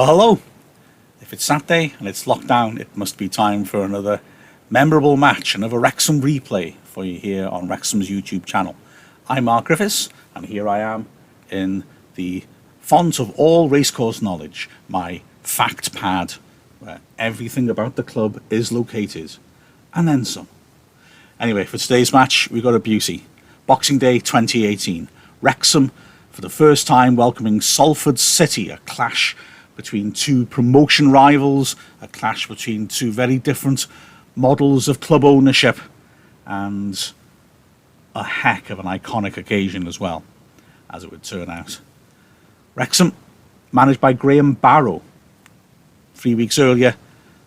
Well, hello. If it's Saturday and it's lockdown, it must be time for another memorable match, another Wrexham replay for you here on Wrexham's YouTube channel. I'm Mark Griffiths, and here I am in the font of all racecourse knowledge, my fact pad, where everything about the club is located, and then some. Anyway, for today's match, we've got a beauty. Boxing Day 2018. Wrexham, for the first time, welcoming Salford City, a clash between two promotion rivals, a clash between two very different models of club ownership, and a heck of an iconic occasion as well, as it would turn out. Wrexham, managed by Graham Barrow. 3 weeks earlier,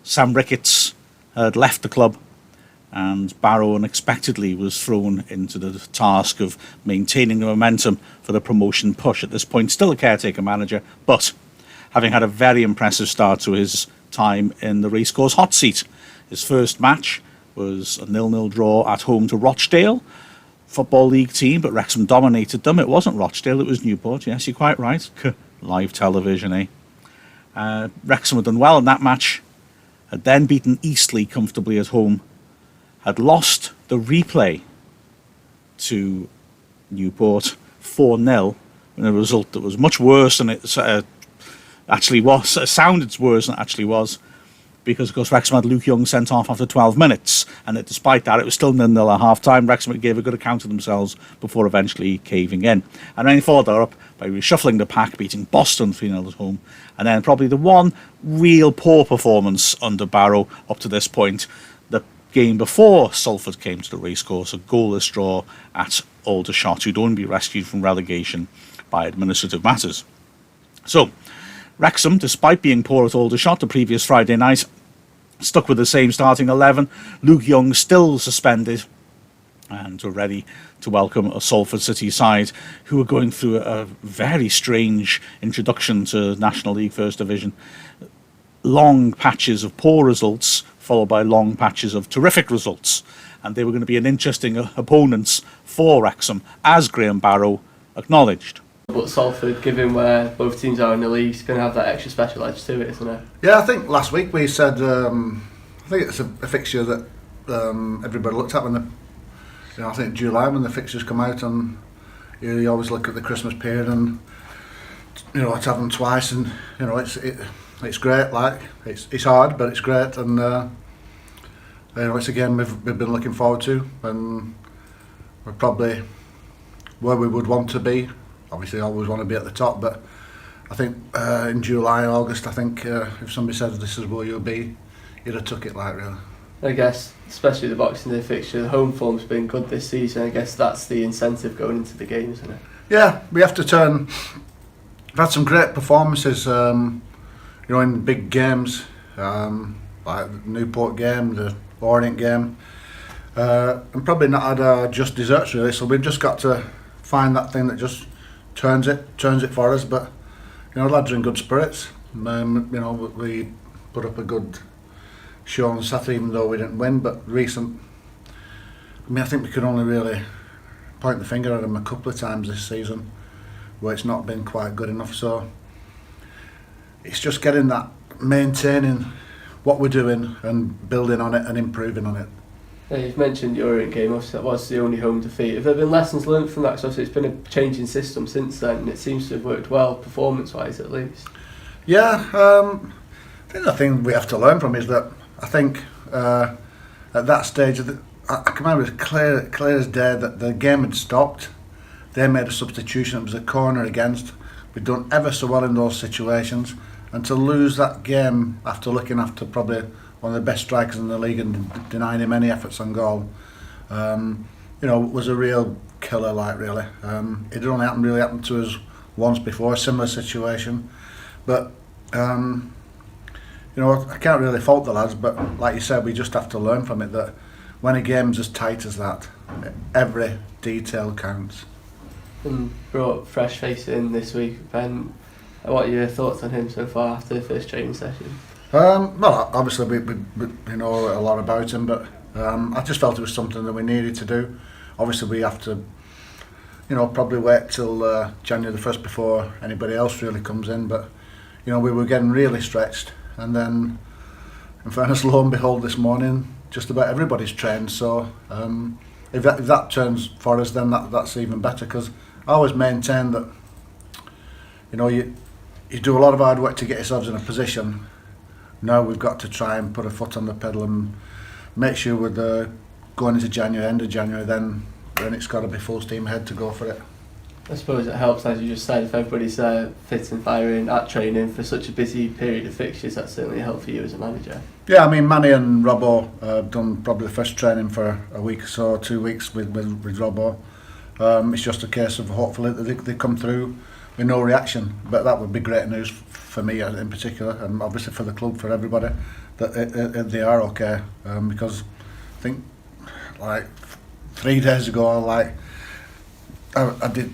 Sam Ricketts had left the club, and Barrow unexpectedly was thrown into the task of maintaining the momentum for the promotion push. At this point, still a caretaker manager, but having had a very impressive start to his time in the racecourse hot seat. His first match was a 0-0 draw at home to Rochdale, Football League team, but Wrexham dominated them. It wasn't Rochdale, it was Newport. Yes, you're quite right. Live television, eh? Wrexham had done well in that match, had then beaten Eastleigh comfortably at home, had lost the replay to Newport 4-0 in a result that was much worse than it actually was. It sounded worse than it actually was, because of course Wrexham had Luke Young sent off after 12 minutes, and that despite that it was still 0-0 at half time. Wrexham gave a good account of themselves before eventually caving in, and then followed that up by reshuffling the pack, beating Boston 3-0 at home, and then probably the one real poor performance under Barrow up to this point, the game before Salford came to the racecourse, a goalless draw at Aldershot, who'd only be rescued from relegation by administrative matters. So Wrexham, despite being poor at Aldershot the previous Friday night, stuck with the same starting 11. Luke Young still suspended, and were ready to welcome a Salford City side who were going through a very strange introduction to National League First Division. Long patches of poor results, followed by long patches of terrific results. And they were going to be an interesting opponents for Wrexham, as Graham Barrow acknowledged. But Salford, given where both teams are in the league, is going to have that extra special edge to it, isn't it? Yeah, I think last week we said, I think it's a fixture that everybody looked at when I think July when the fixtures come out, and you always look at the Christmas period, and to have them twice, and it's great. Like it's hard, but it's great, and it's a game we've been looking forward to, and we're probably where we would want to be. Obviously, always want to be at the top, but I think in July, August, I think if somebody said this is where you'll be, you'd have took it like really. I guess, especially the Boxing Day fixture, the home form's been good this season. I guess that's the incentive going into the game, isn't it? Yeah, we have to turn. We've had some great performances, in big games, like the Newport game, the Orient game, and probably not had our just desserts really. So we've just got to find that thing that just turns it for us. But the lads are in good spirits. We put up a good show on Saturday, even though we didn't win. But I think we could only really point the finger at them a couple of times this season where it's not been quite good enough. So it's just getting that, maintaining what we're doing and building on it and improving on it. Yeah, you've mentioned your Orient game, obviously that was the only home defeat. Have there been lessons learned from that? Because obviously it's been a changing system since then, and it seems to have worked well, performance-wise at least. Yeah, I think the thing we have to learn from is that I think at that stage, I can remember it was clear as day that the game had stopped. They made a substitution, it was a corner against. We'd done ever so well in those situations, and to lose that game after looking after probably one of the best strikers in the league and denying him any efforts on goal, was a real killer, like really. It had only happened to us once before, a similar situation. But, I can't really fault the lads, but like you said, we just have to learn from it that when a game's as tight as that, every detail counts. And brought fresh face in this week, Ben. What are your thoughts on him so far after the first training session? Well, obviously we know a lot about him, but I just felt it was something that we needed to do. Obviously we have to, probably wait till January the 1st before anybody else really comes in, but we were getting really stretched. And then, in fairness, lo and behold, this morning, just about everybody's trained. So if that turns for us, then that's even better, because I always maintain that, you do a lot of hard work to get yourselves in a position. Now we've got to try and put a foot on the pedal and make sure we're going into January, end of January, then it's got to be full steam ahead to go for it. I suppose it helps, as you just said, if everybody's fit and firing at training for such a busy period of fixtures. That's certainly a help for you as a manager. Yeah, I mean, Manny and Robbo have done probably the first training for a week or so, 2 weeks with Robbo. It's just a case of hopefully they come through with no reaction, but that would be great news for me in particular, and obviously for the club, for everybody, that they are okay, because I think like 3 days ago I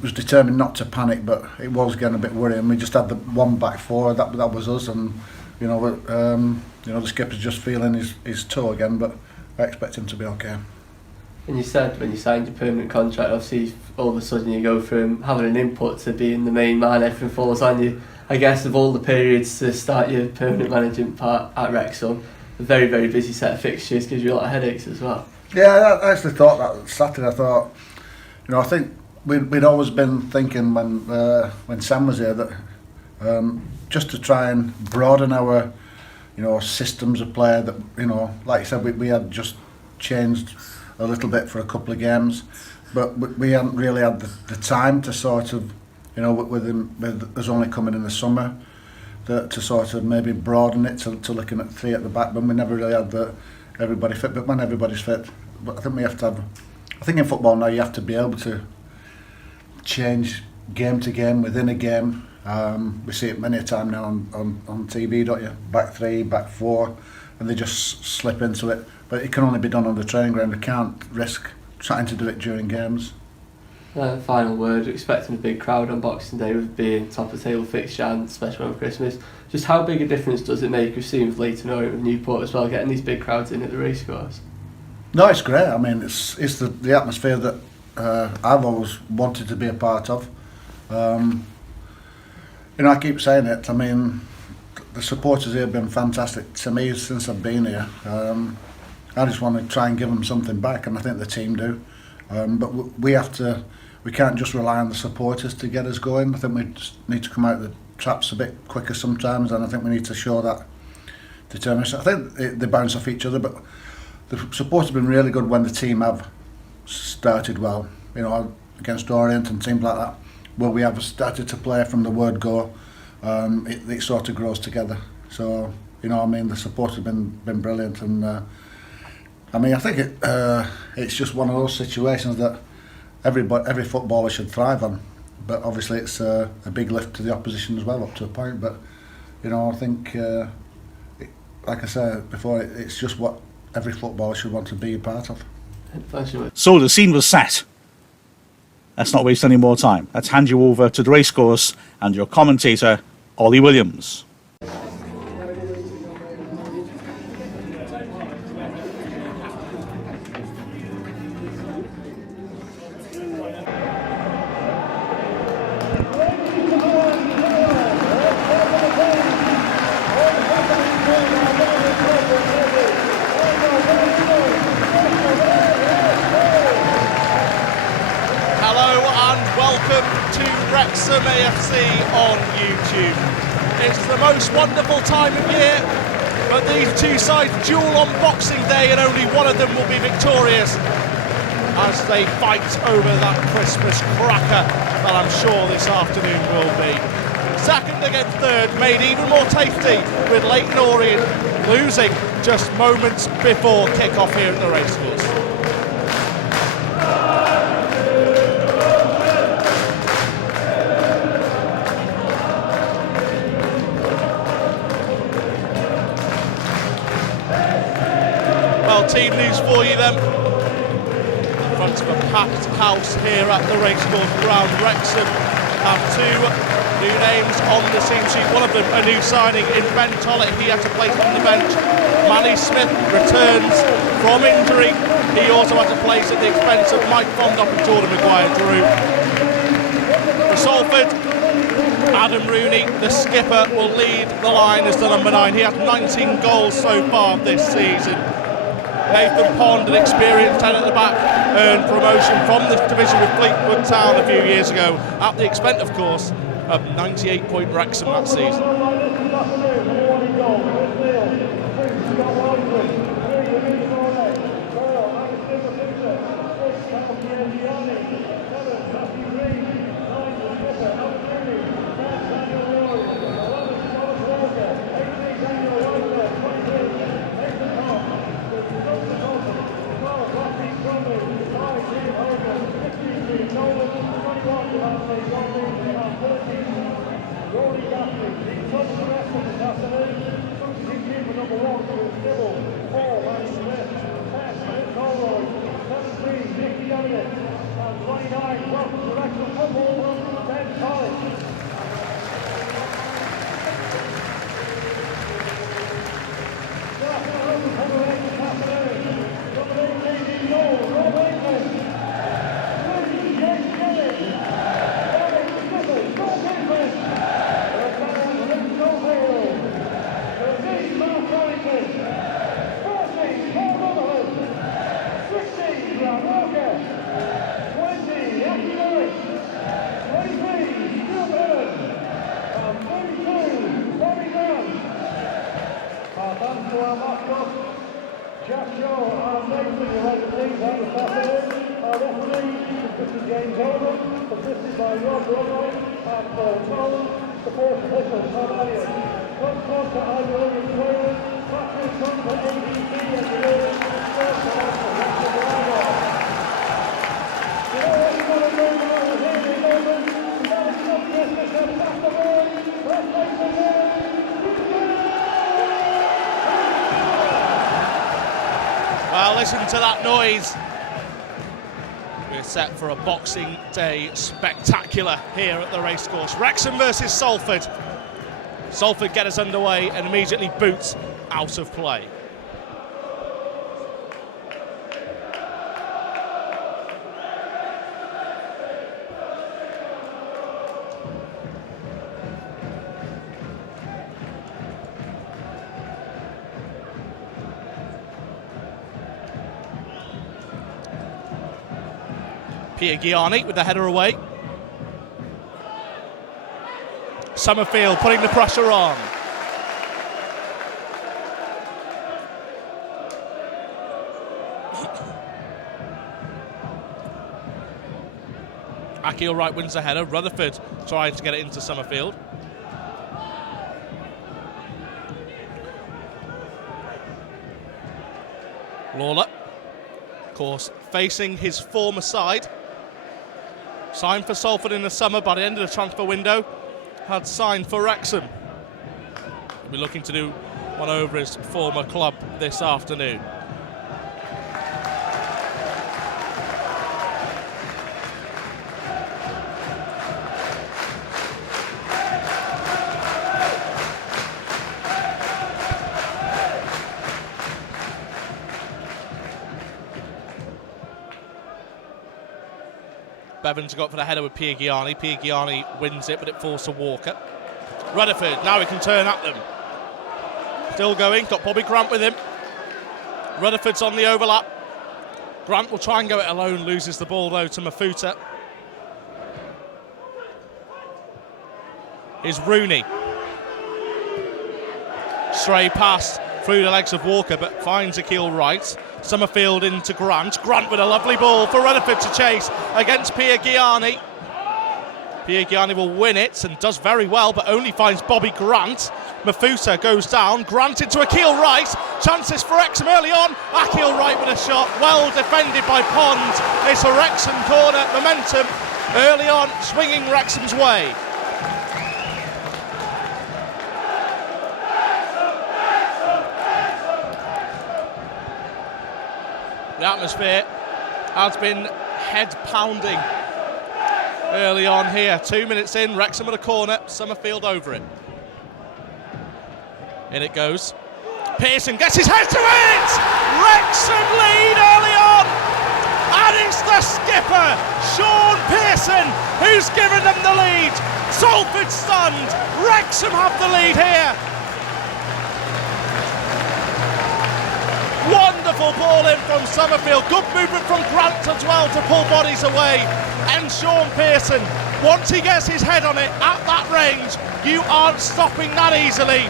was determined not to panic, but it was getting a bit worrying. We just had the one back four, that was us, and the skipper's just feeling his toe again, but I expect him to be okay. And you said when you signed your permanent contract, obviously all of a sudden you go from having an input to being the main man, everything falls on you. I guess of all the periods to start your permanent management part at Wrexham, a very, very busy set of fixtures gives you a lot of headaches as well. Yeah, I actually thought that Saturday. I thought, I think we'd always been thinking when Sam was here that just to try and broaden our, systems of play, that, like you said, we had just changed a little bit for a couple of games, but we hadn't really had the time to sort of, with us only coming in the summer, to sort of maybe broaden it to looking at 3 at the back, but we never really had everybody fit. But when everybody's fit, but I think we have to have. I think in football now you have to be able to change game to game within a game. We see it many a time now on TV, don't you? Back 3, back 4, and they just slip into it. But it can only be done on the training ground. We can't risk trying to do it during games. Final word, expecting a big crowd on Boxing Day with being top of the table fixture and especially over Christmas. Just how big a difference does it make? We've seen with Leighton Orient with Newport as well, getting these big crowds in at the racecourse. No, it's great. I mean, it's the atmosphere that I've always wanted to be a part of. I keep saying it. I mean, the supporters here have been fantastic to me since I've been here. I just want to try and give them something back, and I think the team do. But we can't just rely on the supporters to get us going. I think we just need to come out of the traps a bit quicker sometimes, and I think we need to show that determination. I think they bounce off each other, but the support has been really good when the team have started well. Against Orient and teams like that, where we have started to play from the word go, it sort of grows together. So the support has been brilliant, and I think it's just one of those situations that every footballer should thrive on. But obviously it's a big lift to the opposition as well, up to a point. But I think, like I said before, it's just what every footballer should want to be a part of. So the scene was set. Let's not waste any more time. Let's hand you over to the racecourse and your commentator, Ollie WIlliams. Welcome to Wrexham AFC on YouTube. It's the most wonderful time of year, but these two sides duel on Boxing Day and only one of them will be victorious as they fight over that Christmas cracker that I'm sure this afternoon will be. Second against third made even more tasty with Leighton Orient losing just moments before kick-off here at the racecourse. Team news for you then. In front of a packed house here at the racecourse ground, Wrexham have 2 new names on the scene sheet. One of them a new signing in Ben Tollett. He had to place on the bench. Manny Smith returns from injury. He also had to place at the expense of Mike Fondop and Jordan Maguire-Drew. For Salford, Adam Rooney, the skipper, will lead the line as the number 9. He has 19 goals so far this season. Nathan Pond, an experienced 10 at the back, earned promotion from the division with Fleetwood Town a few years ago, at the expense, of course, of 98-point Wrexham that season. Well, listen to that noise. We're set for a Boxing Day spectacular here at the racecourse. Wrexham versus Salford. Salford get us underway and immediately boot out of play. Piergiani with the header away. Summerfield putting the pressure on. Akil Wright wins the header. Rutherford trying to get it into Summerfield. Lawler, of course, facing his former side. Signed for Salford in the summer, by the end of the transfer window, had signed for Wrexham. He'll be looking to do one over his former club this afternoon. Bevan's got for the header with Piergiani. Piergiani wins it, but it falls to Walker. Rutherford, now he can turn at them. Still going, got Bobby Grant with him. Rutherford's on the overlap. Grant will try and go it alone, loses the ball though to Mafuta. Is Rooney. Stray pass through the legs of Walker, but finds Akil Wright. Summerfield into Grant. Grant with a lovely ball for Rutherford to chase against Piergiani. Piergiani will win it and does very well, but only finds Bobby Grant. Mafuta goes down. Grant into Akil Wright. Chances for Wrexham early on. Akil Wright with a shot. Well defended by Pond. It's a Wrexham corner. Momentum early on swinging Wrexham's way. The atmosphere has been head-pounding early on here. 2 minutes in, Wrexham at a corner, Summerfield over it. In it goes. Pearson gets his head to it! Wrexham lead early on! And it's the skipper, Sean Pearson, who's given them the lead. Salford stunned. Wrexham have the lead here. Wonderful ball in from Summerfield. Good movement from Grant as well to pull bodies away. And Sean Pearson, once he gets his head on it at that range, you aren't stopping that easily.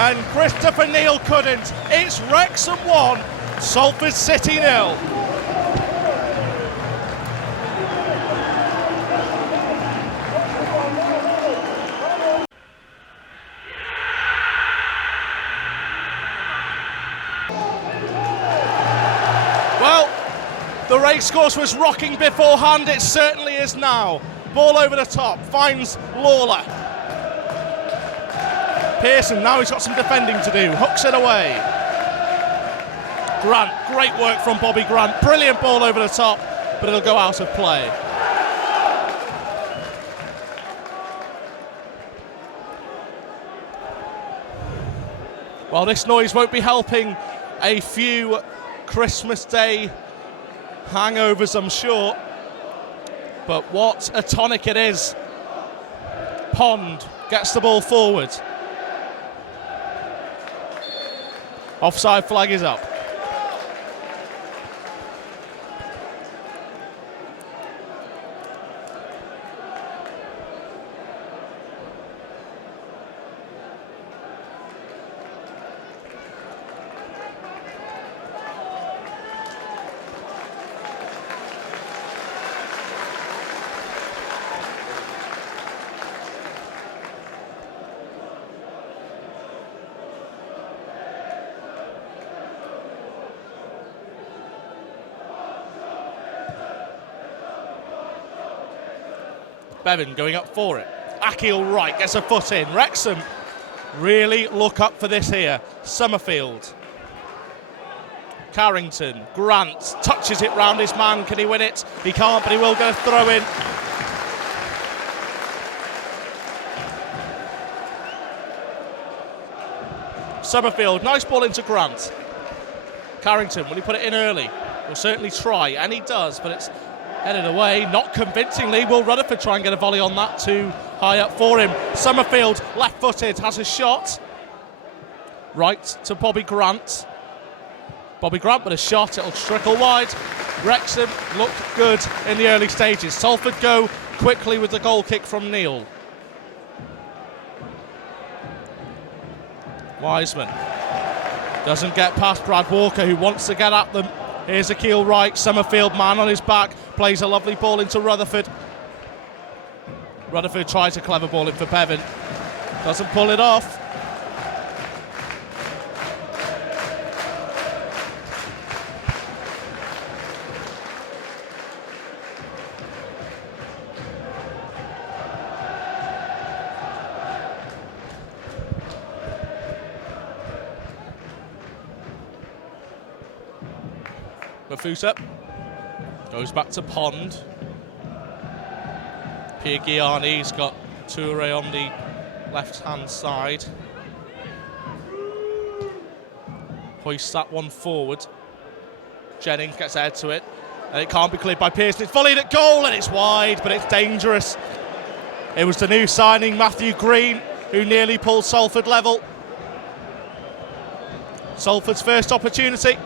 And Christopher Neal couldn't. It's Wrexham 1, Salford City 0. Well, the racecourse was rocking beforehand, it certainly is now. Ball over the top, finds Lawler. Pearson, now he's got some defending to do, hooks it away. Grant, great work from Bobby Grant, brilliant ball over the top, but it'll go out of play. Well, this noise won't be helping a few Christmas Day hangovers, I'm sure, but what a tonic it is. Pond gets the ball forward. Offside flag is up. Bevan going up for it. Akil Wright gets a foot in. Wrexham really look up for this here. Summerfield. Carrington. Grant touches it round his man. Can he win it? He can't, but he will get a throw in. Summerfield, nice ball into Grant. Carrington, will he put it in early? He'll certainly try, and he does, but it's headed away, not convincingly. Will Rutherford try and get a volley on that? Too high up for him. Summerfield, left-footed, has a shot. Right to Bobby Grant. Bobby Grant with a shot, it'll trickle wide. Wrexham look good in the early stages. Salford go quickly with the goal kick from Neal. Wiseman doesn't get past Brad Walker, who wants to get at them. Here's Akil Wright, Summerfield man on his back, plays a lovely ball into Rutherford. Rutherford tries a clever ball in for Bevan, doesn't pull it off. Mafusa goes back to Pond. Piergiani's got Toure on the left-hand side. Hoists that one forward. Jennings gets ahead to it, and it can't be cleared by Pearson. It's volleyed at goal, and it's wide, but it's dangerous. It was the new signing, Matthew Green, who nearly pulled Salford level. Salford's first opportunity.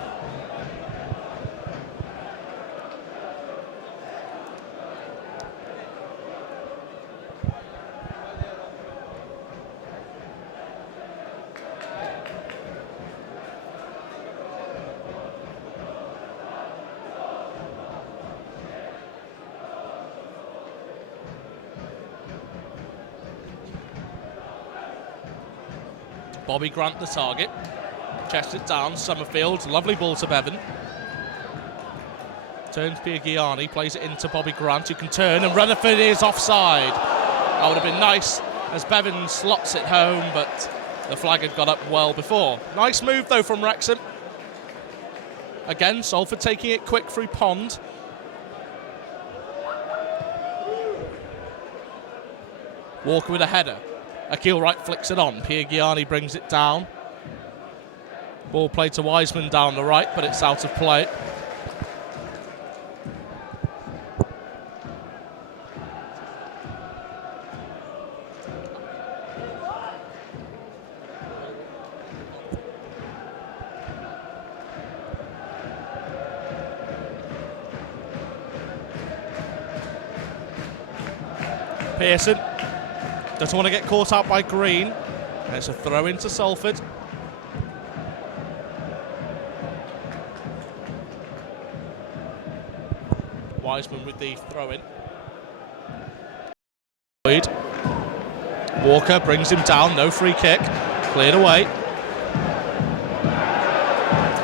Bobby Grant the target. Chests it down, Summerfield, lovely ball to Bevan. Turns Piergiani, plays it into Bobby Grant, who can turn, and Rutherford is offside. That would have been nice as Bevan slots it home, but the flag had got up well before. Nice move though from Wrexham. Again, Salford taking it quick through Pond. Walker with a header. Akil Wright flicks it on. Piergiani brings it down. Ball played to Wiseman down the right, but it's out of play. Pearson doesn't want to get caught out by Green. And it's a throw into Salford. Wiseman with the throw in. Lloyd. Walker brings him down, no free kick. Cleared away.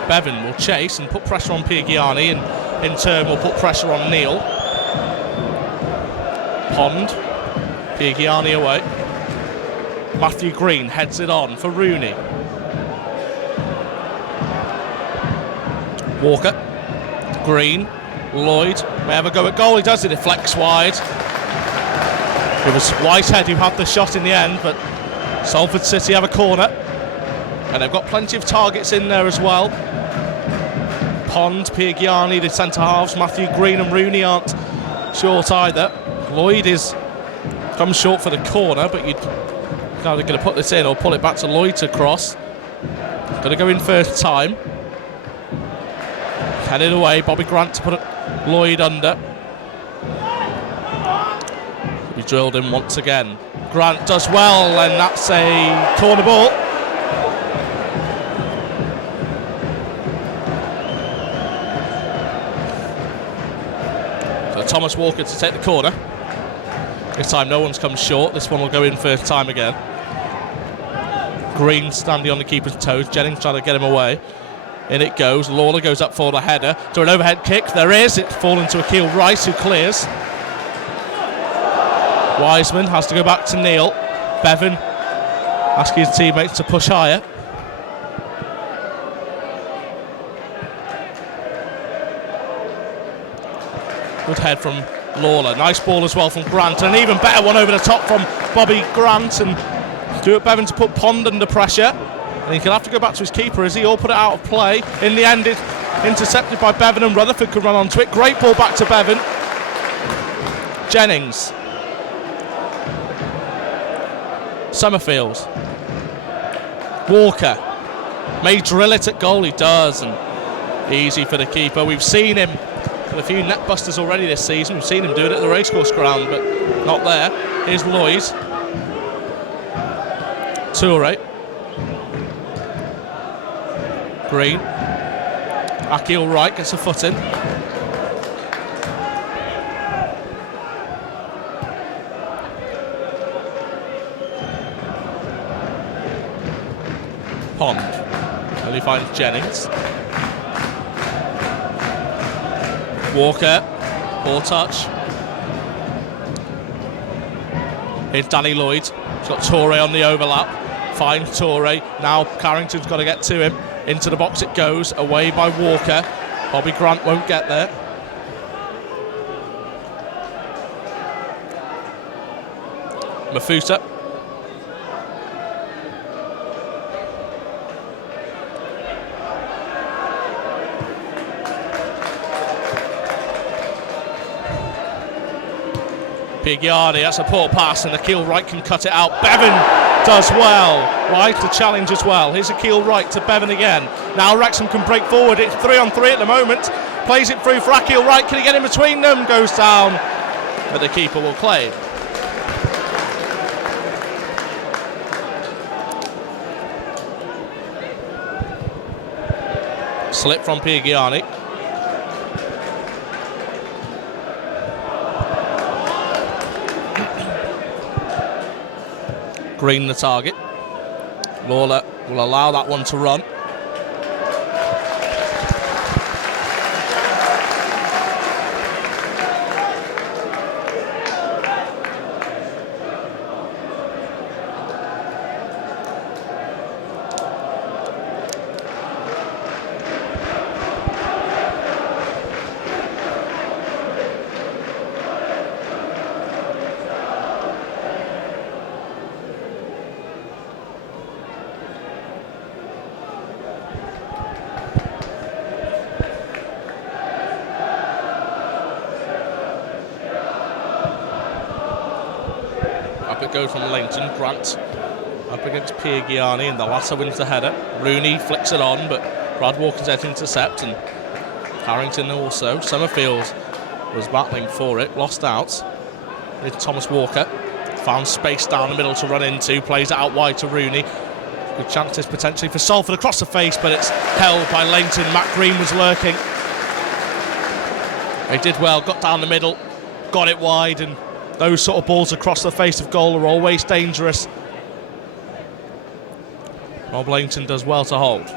Bevan will chase and put pressure on Piergiani, and in turn will put pressure on Neil. Pond. Piergiani away. Matthew Green heads it on for Rooney. Walker. Green. Lloyd may have a go at goal. He does it. It deflects wide. It was Whitehead who had the shot in the end, but Salford City have a corner. And they've got plenty of targets in there as well. Pond, Piergiani, the centre halves, Matthew Green and Rooney aren't short either. Lloyd comes short for the corner, but you're either going to put this in or pull it back to Lloyd to cross. Going to go in first time. Headed away, Bobby Grant to put Lloyd under. He drilled him once again. Grant does well, and that's a corner ball. So Thomas Walker to take the corner. This time no one's come short. This one will go in first time again. Green standing on the keeper's toes. Jennings trying to get him away. In it goes. Lawler goes up for the header. To an overhead kick. There is. It's fallen to Akil Rice, who clears. Wiseman has to go back to Neil. Bevan asking his teammates to push higher. Good head from Lawler. Nice ball as well from Grant. And an even better one over the top from Bobby Grant. And Stuart Bevan to put Pond under pressure. And he can have to go back to his keeper as he all put it out of play. In the end, it's intercepted by Bevan, and Rutherford could run onto it. Great ball back to Bevan. Jennings. Summerfield. Walker. May drill it at goal. He does. And easy for the keeper. We've seen him with a few net busters already this season. We've seen him do it at the racecourse ground, but not there. Here's Lloyd. Toure. Green. Akil Wright gets a foot in. Pond. Only finds Jennings. Walker. Poor touch. Here's Danny Lloyd. He's got Toure on the overlap. Finds Toure. Now Carrington's got to get to him. Into the box it goes. Away by Walker. Bobby Grant won't get there. Mafuta. Piergiani, that's a poor pass, and Akil Wright can cut it out. Bevan does well. Right to challenge as well. Here's Akil Wright to Bevan again. Now Wrexham can break forward. It's 3-on-3 at the moment. Plays it through for Akil Wright. Can he get in between them? Goes down, but the keeper will claim. Slip from Piergiani. Green the target. Lawler will allow that one to run. Go from Langton. Grant up against Piergiani, and the latter wins the header. Rooney flicks it on, but Brad Walker's there to intercept, and Harrington also. Summerfield was battling for it, lost out. with Thomas Walker. Found space down the middle to run into, plays it out wide to Rooney. Good chances potentially for Salford across the face, but it's held by Langton. Matt Green was lurking. They did well, got down the middle, got it wide, and those sort of balls across the face of goal are always dangerous. Rob Langton does well to hold.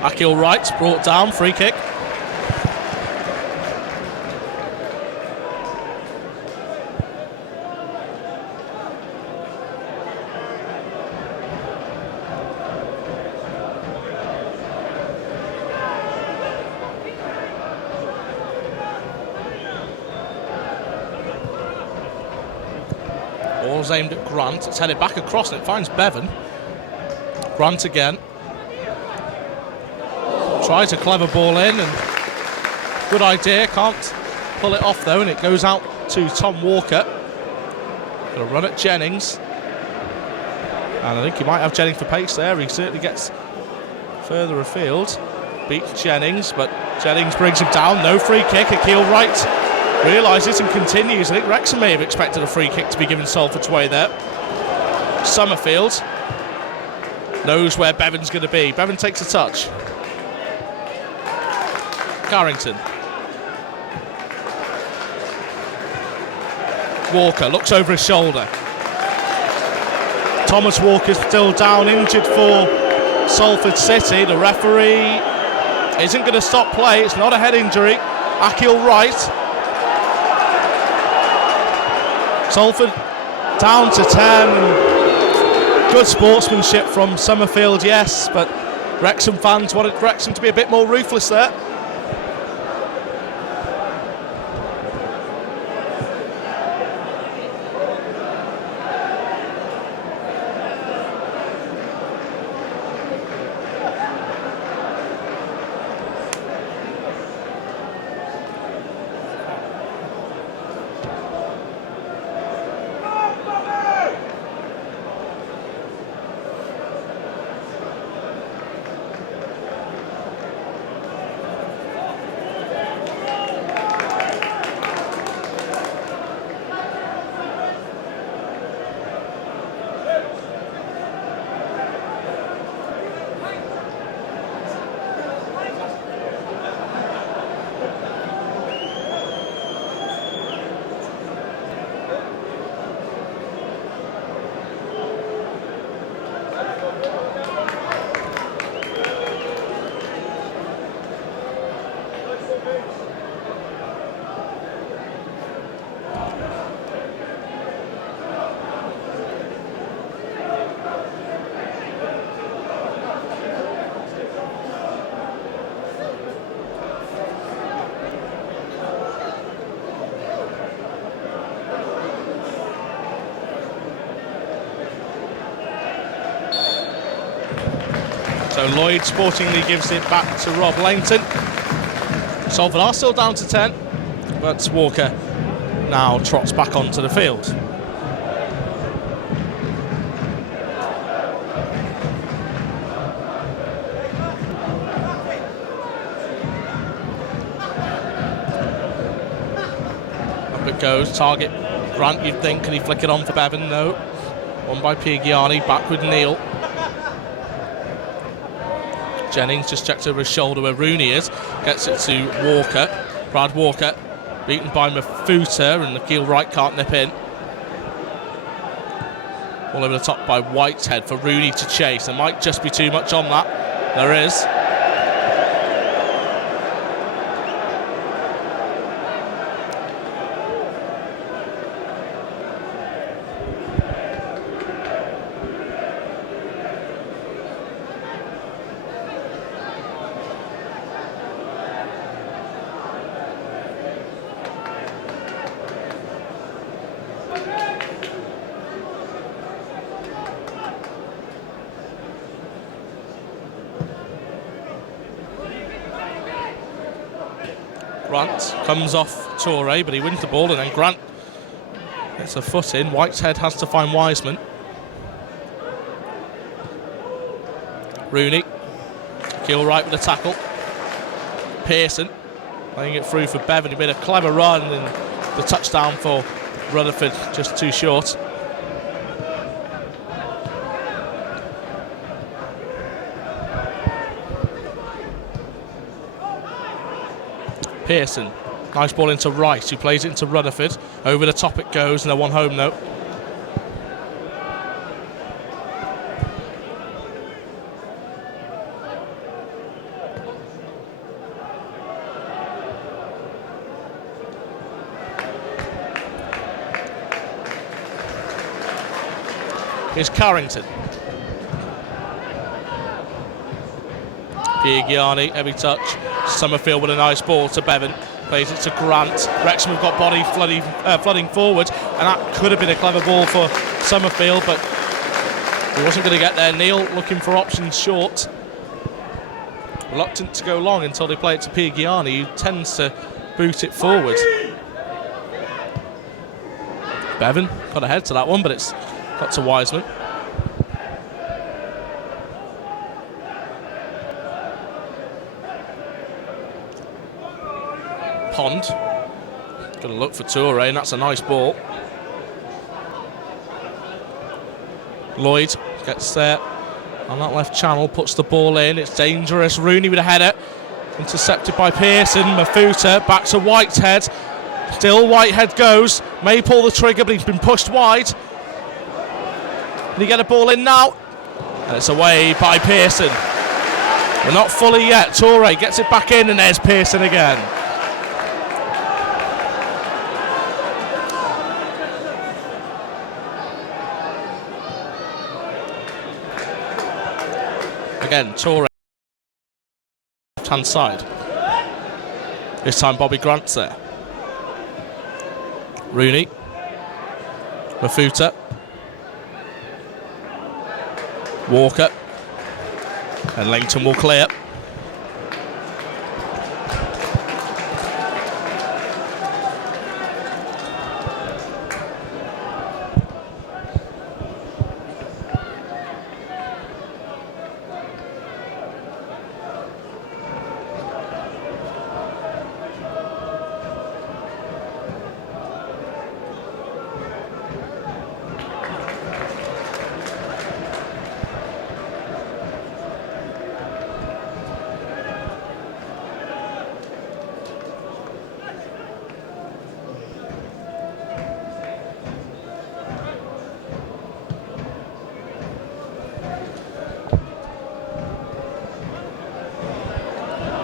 Akil Wright's brought down, free kick. Ball's aimed at Grant, it's headed back across and it finds Bevan. Grant again. Tries a clever ball in, and good idea, can't pull it off though, and it goes out to Tom Walker. Gonna run at Jennings, and I think he might have Jennings for pace there. He certainly gets further afield, beats Jennings, but Jennings brings him down. No free kick. Akil Wright realises and continues. I think Wrexham may have expected a free kick to be given Salford's way there. Summerfield knows where Bevan's going to be. Bevan takes a touch. Carrington. Walker looks over his shoulder. Thomas Walker's still down, injured for Salford City. The referee isn't going to stop play. It's not a head injury. Akil Wright. Salford down to 10. Good sportsmanship from Summerfield, yes, but Wrexham fans wanted Wrexham to be a bit more ruthless there. So Lloyd sportingly gives it back to Rob Langton. Salford are still down to 10, but Walker now trots back onto the field. Up it goes, target Grant, you'd think. Can he flick it on for Bevan? No. One by Pigiani, back with Neil. Jennings just checks over his shoulder where Rooney is, gets it to Walker. Brad Walker beaten by Mafuta, and Akil Wright can't nip in. All over the top by Whitehead for Rooney to chase. There might just be too much on that. There is. Grant comes off Torre, but he wins the ball, and then Grant gets a foot in. Whitehead has to find Wiseman. Rooney. Gilwright with the tackle. Pearson playing it through for Bevan. He made a clever run, and the touchdown for Rutherford just too short. Pearson, nice ball into Rice, who plays it into Rutherford. Over the top it goes, and a one home note. Here's Carrington. Piergiani, heavy touch. Summerfield with a nice ball to Bevan. Plays it to Grant. Wrexham have got body flooding forward, and that could have been a clever ball for Summerfield, but he wasn't going to get there. Neil looking for options short. Reluctant to go long until they play it to Piergiani, who tends to boot it forward. Bevan got ahead to that one, but it's got to Wiseman. Pond. Got to look for Toure, and that's a nice ball. Lloyd gets there on that left channel, puts the ball in. It's dangerous. Rooney with a header. Intercepted by Pearson. Mafuta back to Whitehead. Still Whitehead goes. May pull the trigger, but he's been pushed wide. Can he get a ball in now? And it's away by Pearson. We're not fully yet. Toure gets it back in, and there's Pearson again. Again, Toure left-hand side. This time Bobby Grant's there. Rooney. Mafuta. Walker. And Langton will clear.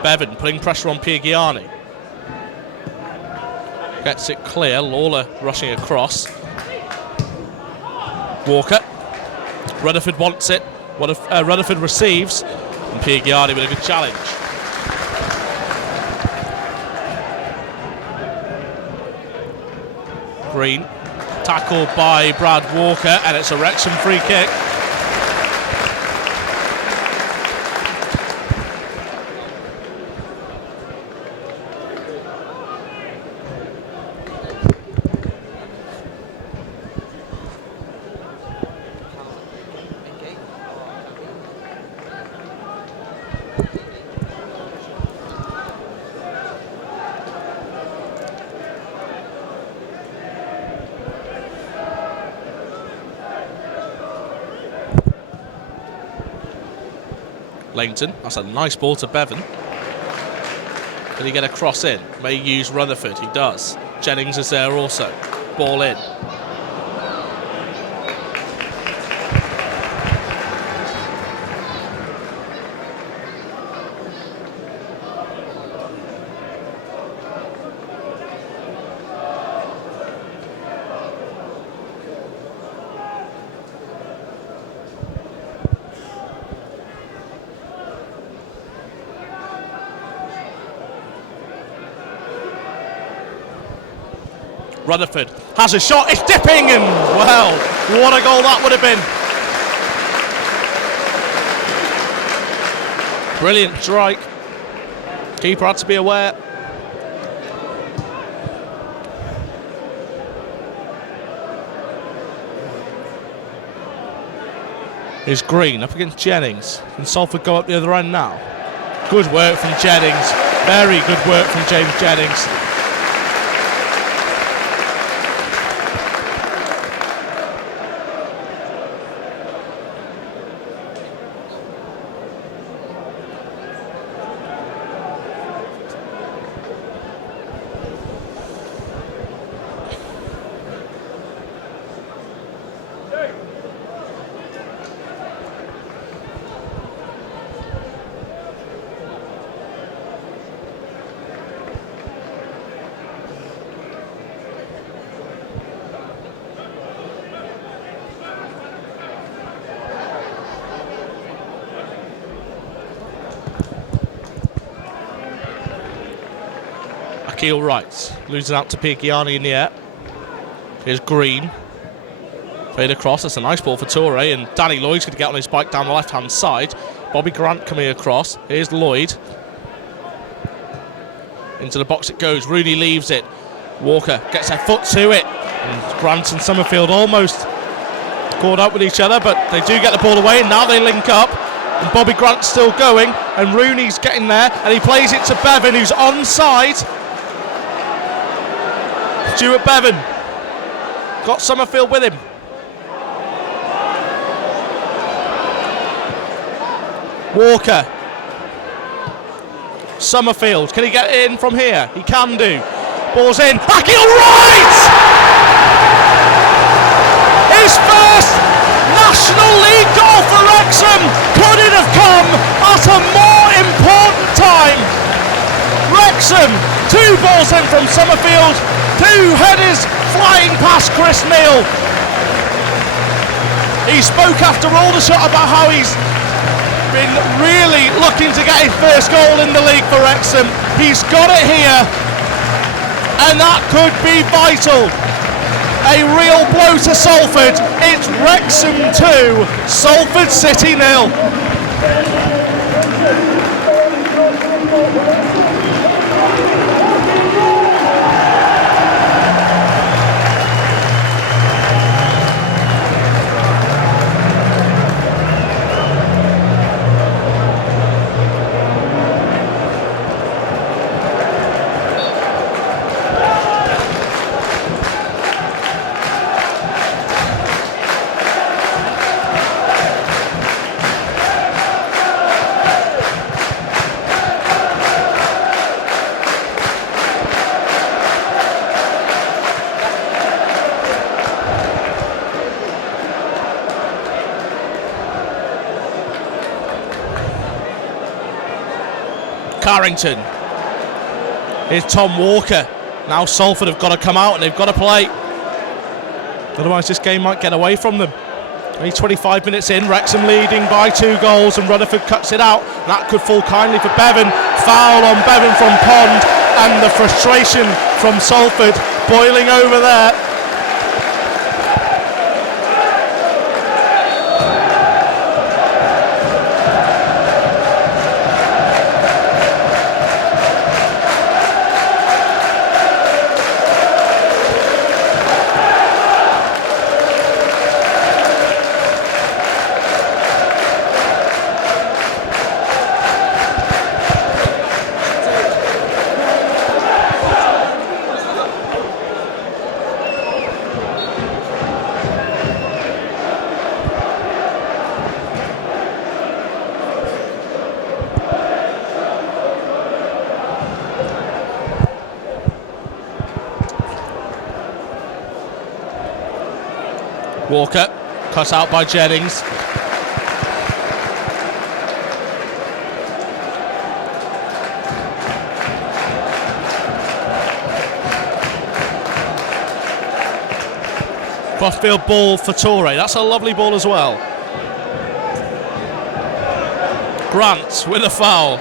Bevan putting pressure on Piergiani. Gets it clear. Lawler rushing across. Walker. Rutherford wants it. Rutherford receives. And Piergiani with a good challenge. Green. Tackled by Brad Walker, and it's a Wrexham free kick. Langton, that's a nice ball to Bevan. Can he get a cross in? May use Rutherford, he does. Jennings is there also. Ball in. Rutherford has a shot, it's dipping, and well, what a goal that would have been. Brilliant strike. Keeper had to be aware. Here's Green up against Jennings. Can Salford go up the other end now? Good work from Jennings. Very good work from James Jennings. Akil Wright losing out to Pigiani in the air. Here's Green. Fade across. That's a nice ball for Toure, and Danny Lloyd's going to get on his bike down the left-hand side. Bobby Grant coming across. Here's Lloyd. Into the box it goes. Rooney leaves it. Walker gets a foot to it. And Grant and Summerfield almost caught up with each other, but they do get the ball away, and now they link up. And Bobby Grant's still going, and Rooney's getting there, and he plays it to Bevan, who's onside. Stuart Bevan got Summerfield with him. Walker. Summerfield, can he get in from here? He can do. Ball's in. Akil Wright! His first National League goal for Wrexham. Could it have come at a more important time? Wrexham, 2 balls in from Summerfield, 2 headers flying past Chris Neal. He spoke after all the shot about how he's been really looking to get his first goal in the league for Wrexham. He's got it here, and that could be vital. A real blow to Salford. It's Wrexham 2, Salford City 0. Carrington. Here's Tom Walker. Now Salford have got to come out and they've got to play. Otherwise this game might get away from them. Only 25 minutes in, Wrexham leading by 2 goals, and Rutherford cuts it out. That could fall kindly for Bevan. Foul on Bevan from Pond, and the frustration from Salford boiling over there. Walker, cut out by Jennings. Crossfield ball for Toure. That's a lovely ball as well. Grant with a foul.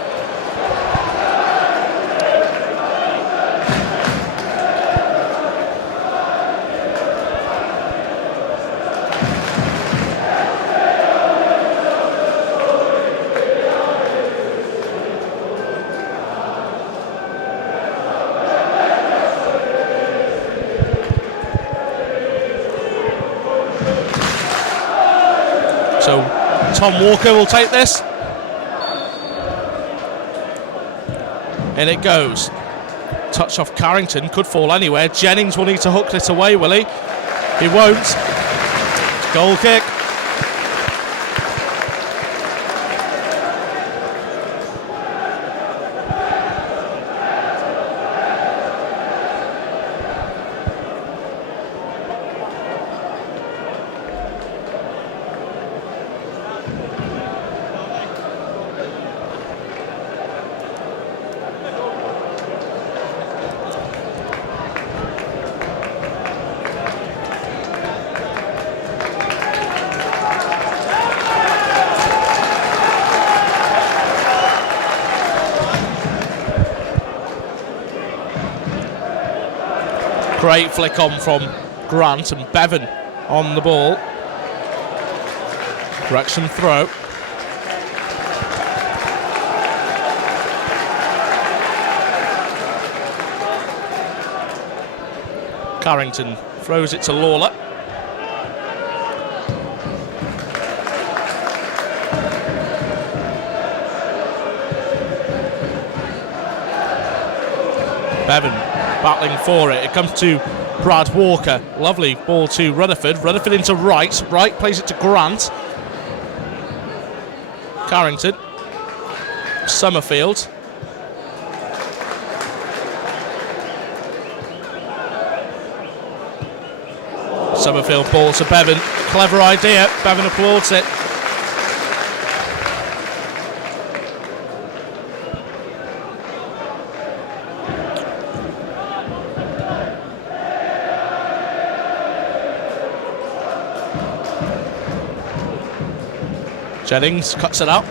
So Tom Walker will take this. In it goes. Touch off Carrington, could fall anywhere. Jennings will need to hook this away, will he? He won't. Goal kick. Great flick on from Grant and Bevan on the ball. Wrexham throw. Carrington throws it to Lawler. Bevan battling for it. It comes to Brad Walker. Lovely ball to Rutherford. Rutherford into Wright. Wright plays it to Grant. Carrington. Summerfield. Summerfield ball to Bevan. Clever idea. Bevan applauds it. Jennings cuts it out.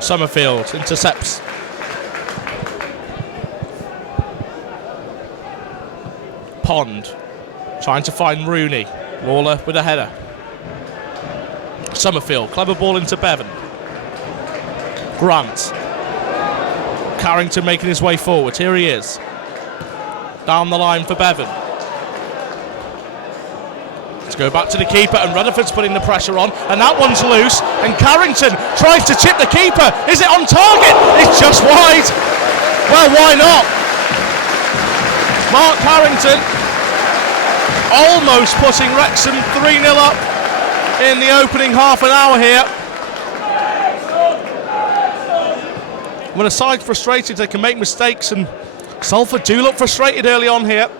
Summerfield intercepts. Pond trying to find Rooney. Lawler with a header. Summerfield, clever ball into Bevan. Grant. Carrington making his way forward. Here he is. Down the line for Bevan. Let's go back to the keeper, and Rutherford's putting the pressure on, and that one's loose, and Carrington tries to chip the keeper. Is it on target? It's just wide. Well, why not? Mark Carrington almost putting Wrexham 3-0 up in the opening half an hour here. When a side's frustrated, they can make mistakes, and Salford do look frustrated early on here.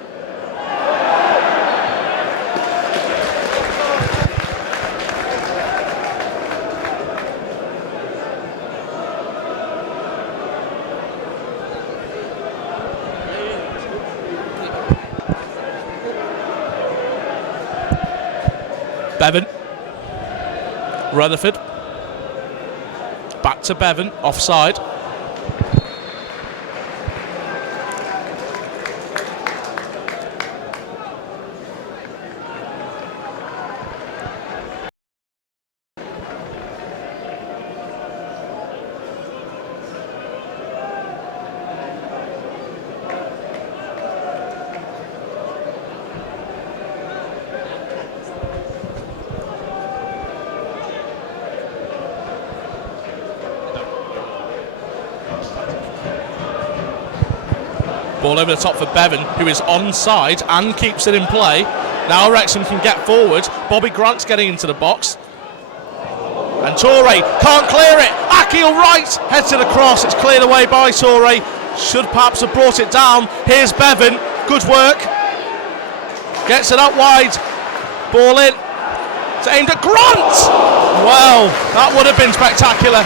Bevan. Rutherford. Back to Bevan. Offside. Ball over the top for Bevan, who is onside and keeps it in play. Now Wrexham can get forward. Bobby Grant's getting into the box. And Torre can't clear it. Akil Wright heads to the cross. It's cleared away by Torre. Should perhaps have brought it down. Here's Bevan. Good work. Gets it up wide. Ball in. It's aimed at Grant. Well, that would have been spectacular.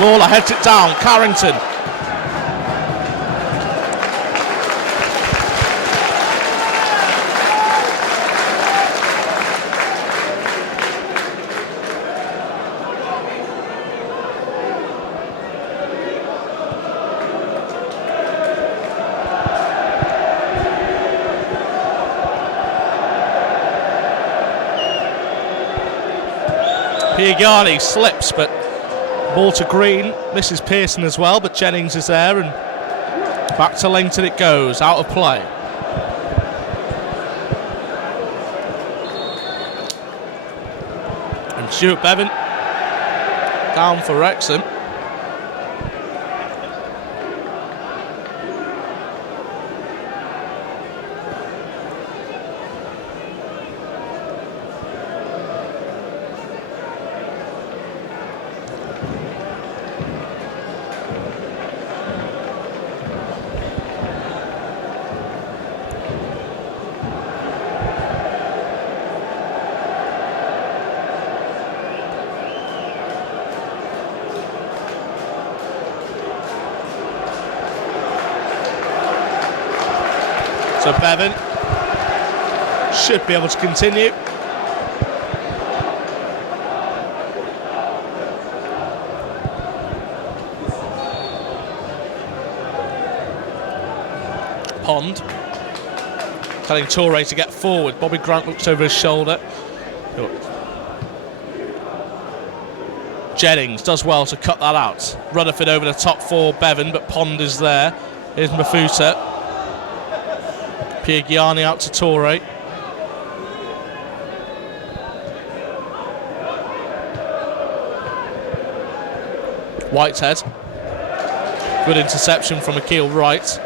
Lawler heads it down. Carrington. Piagiani slips, but ball to Green, misses Pearson as well, but Jennings is there, and back to Langton it goes, out of play. And Stuart Bevan down for Wrexham. So Bevan should be able to continue. Pond telling Toure to get forward. Bobby Grant looks over his shoulder. Jennings does well to cut that out. Rutherford over the top for Bevan, but Pond is there. Here's Mafuta. Piagiani out to Toure. Whitehead. Good interception from Akil Wright.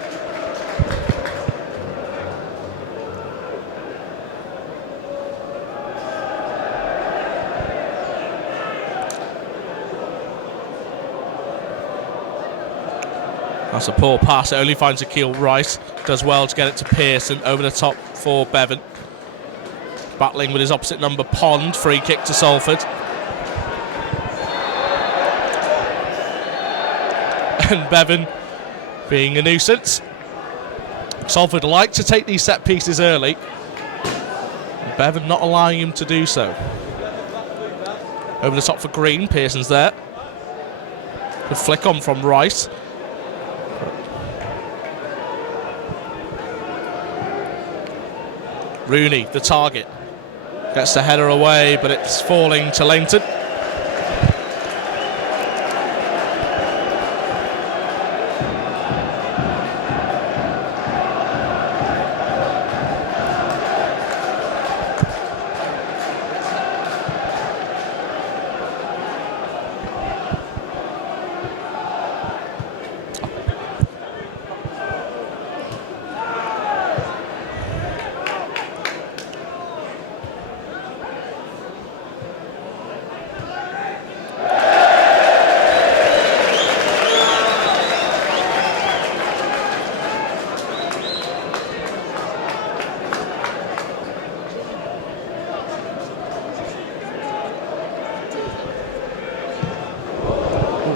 That's a poor pass. It only finds Akil Wright. Does well to get it to Pearson. Over the top for Bevan. Battling with his opposite number, Pond. Free kick to Salford. And Bevan being a nuisance. Salford like to take these set pieces early. Bevan not allowing him to do so. Over the top for Green. Pearson's there. Good flick on from Wright. Rooney, the target, gets the header away, but it's falling to Langton.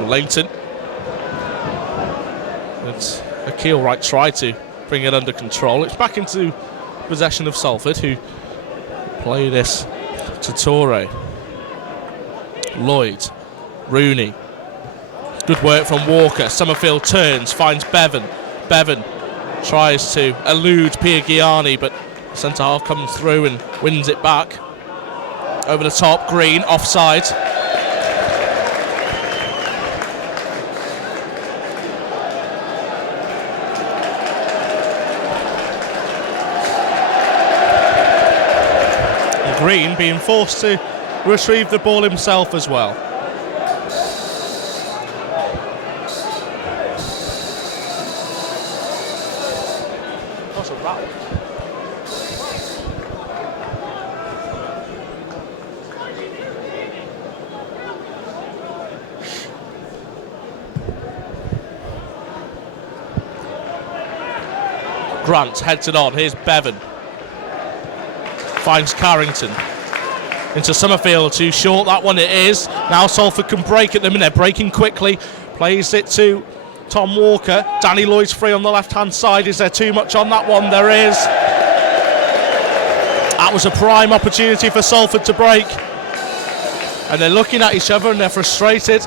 Langton. It's Akil Wright tried to bring it under control. It's back into possession of Salford, who play this to Toure. Lloyd. Rooney. Good work from Walker. Summerfield turns, finds Bevan. Bevan tries to elude Piagiani, but centre half comes through and wins it back. Over the top, Green, offside. Green being forced to retrieve the ball himself as well. That's a rattle. Grant heads it on. Here's Bevan. Finds Carrington. Into Summerfield, too short, that one it is. Now Salford can break at them, and they're breaking quickly. Plays it to Tom Walker. Danny Lloyd's free on the left-hand side. Is there too much on that one? There is. That was a prime opportunity for Salford to break. And they're looking at each other and they're frustrated.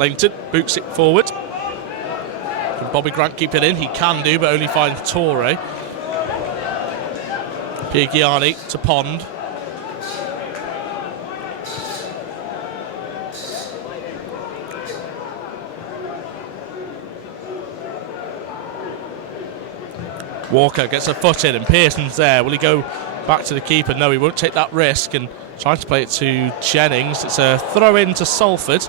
Langton boots it forward. Can Bobby Grant keep it in? He can do, but only finds Torre. Pigiani to Pond. Walker gets a foot in and Pearson's there. Will he go back to the keeper? No, he won't take that risk and tries to play it to Jennings. It's a throw in to Salford.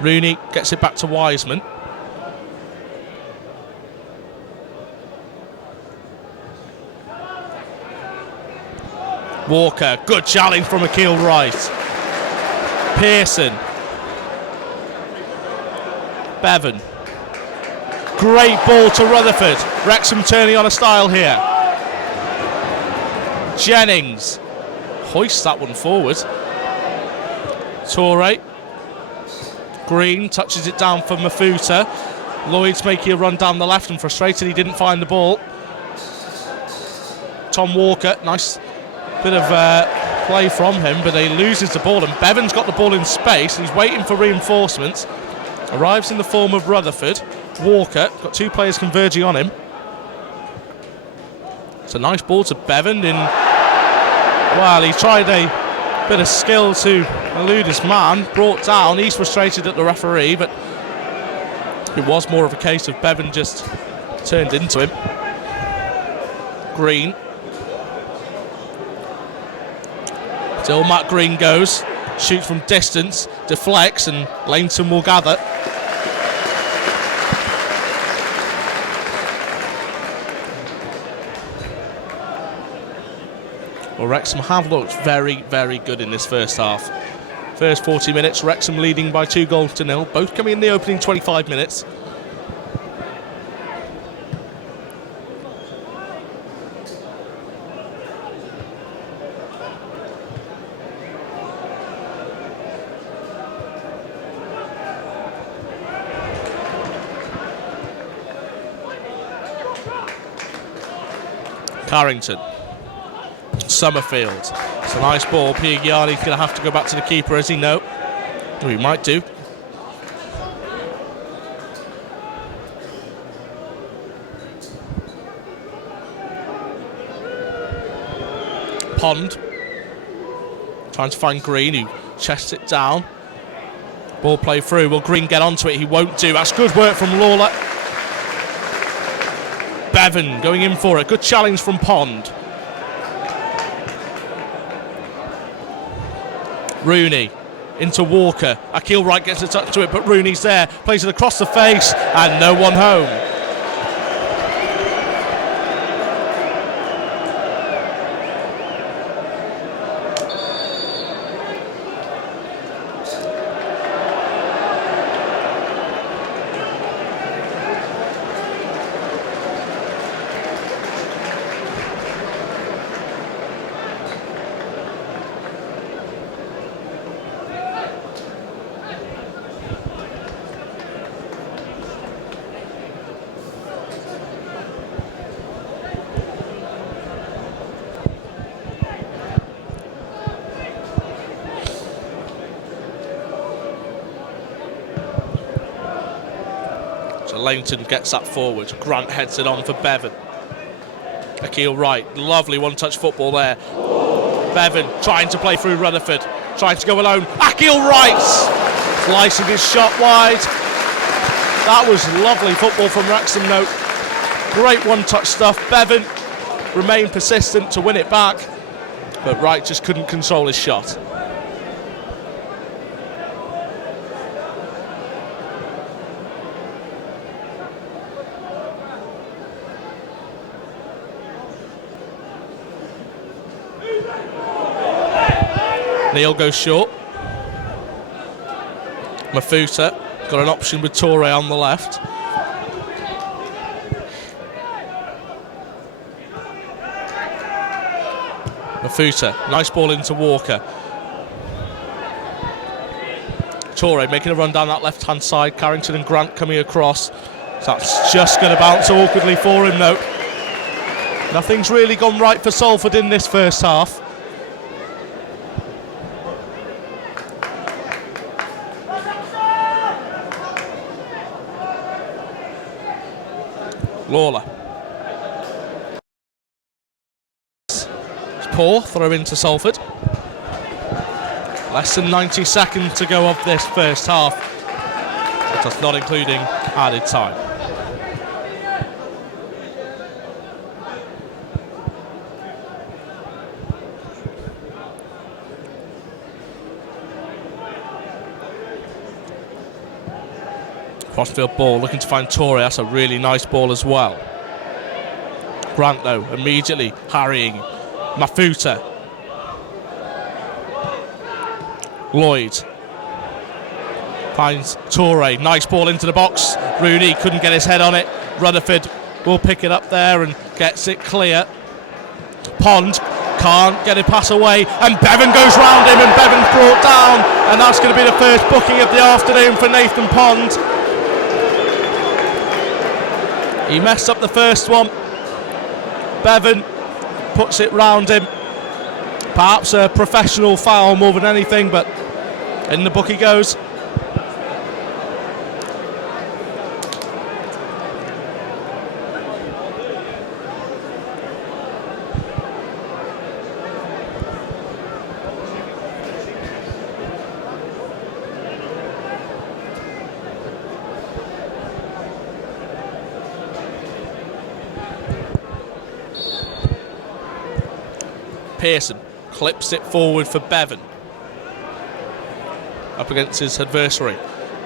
Rooney gets it back to Wiseman. Walker, good challenge from Akil Wright. Pearson. Bevan. Great ball to Rutherford. Wrexham turning on a style here. Jennings hoists that one forward. Torre. Green touches it down for Mafuta. Lloyd's making a run down the left and frustrated he didn't find the ball. Tom Walker, nice bit of play from him, but he loses the ball and Bevan's got the ball in space and he's waiting for reinforcements. Arrives in the form of Rutherford. Walker, got two players converging on him. It's a nice ball to Bevan in. Well, he tried a bit of skill to elude his man, brought down. He's frustrated at the referee, but it was more of a case of Bevan just turned into him. Green. Still Matt Green goes, shoots from distance, deflects, and Langton will gather. Well, Wrexham have looked very, very good in this first half. First 40 minutes, Wrexham leading by 2-0, both coming in the opening 25 minutes. Carrington. Summerfield. It's a nice ball. Pigiani's going to have to go back to the keeper, as he know. Well, he might do. Pond. Trying to find Green, who chests it down. Ball play through. Will Green get onto it? He won't do. That's good work from Lawler. Bevan going in for it. Good challenge from Pond. Rooney into Walker. Akil Wright gets a touch to it, but Rooney's there. Plays it across the face, and no one home. Langton gets that forward. Grant heads it on for Bevan. Akil Wright, lovely one-touch football there. Bevan trying to play through Rutherford, trying to go alone. Akil Wright slicing his shot wide. That was lovely football from Wrexham. Note, great one-touch stuff. Bevan remained persistent to win it back, but Wright just couldn't control his shot. Neil goes short. Mafuta got an option with Torre on the left. Mafuta, nice ball into Walker. Torre making a run down that left-hand side. Carrington and Grant coming across. So that's just going to bounce awkwardly for him, though. Nothing's really gone right for Salford in this first half. Lawler. It's poor throw into Salford. Less than 90 seconds to go of this first half. That's not including added time. Crossfield ball, looking to find Torre. That's a really nice ball as well. Grant, though, immediately harrying Mafuta. Lloyd finds Torre. Nice ball into the box. Rooney couldn't get his head on it. Rutherford will pick it up there and gets it clear. Pond can't get a pass away, and Bevan goes round him, and Bevan's brought down, and that's going to be the first booking of the afternoon for Nathan Pond. He messed up the first one. Bevan puts it round him. Perhaps a professional foul more than anything, but in the book he goes. Pearson clips it forward for Bevan. Up against his adversary.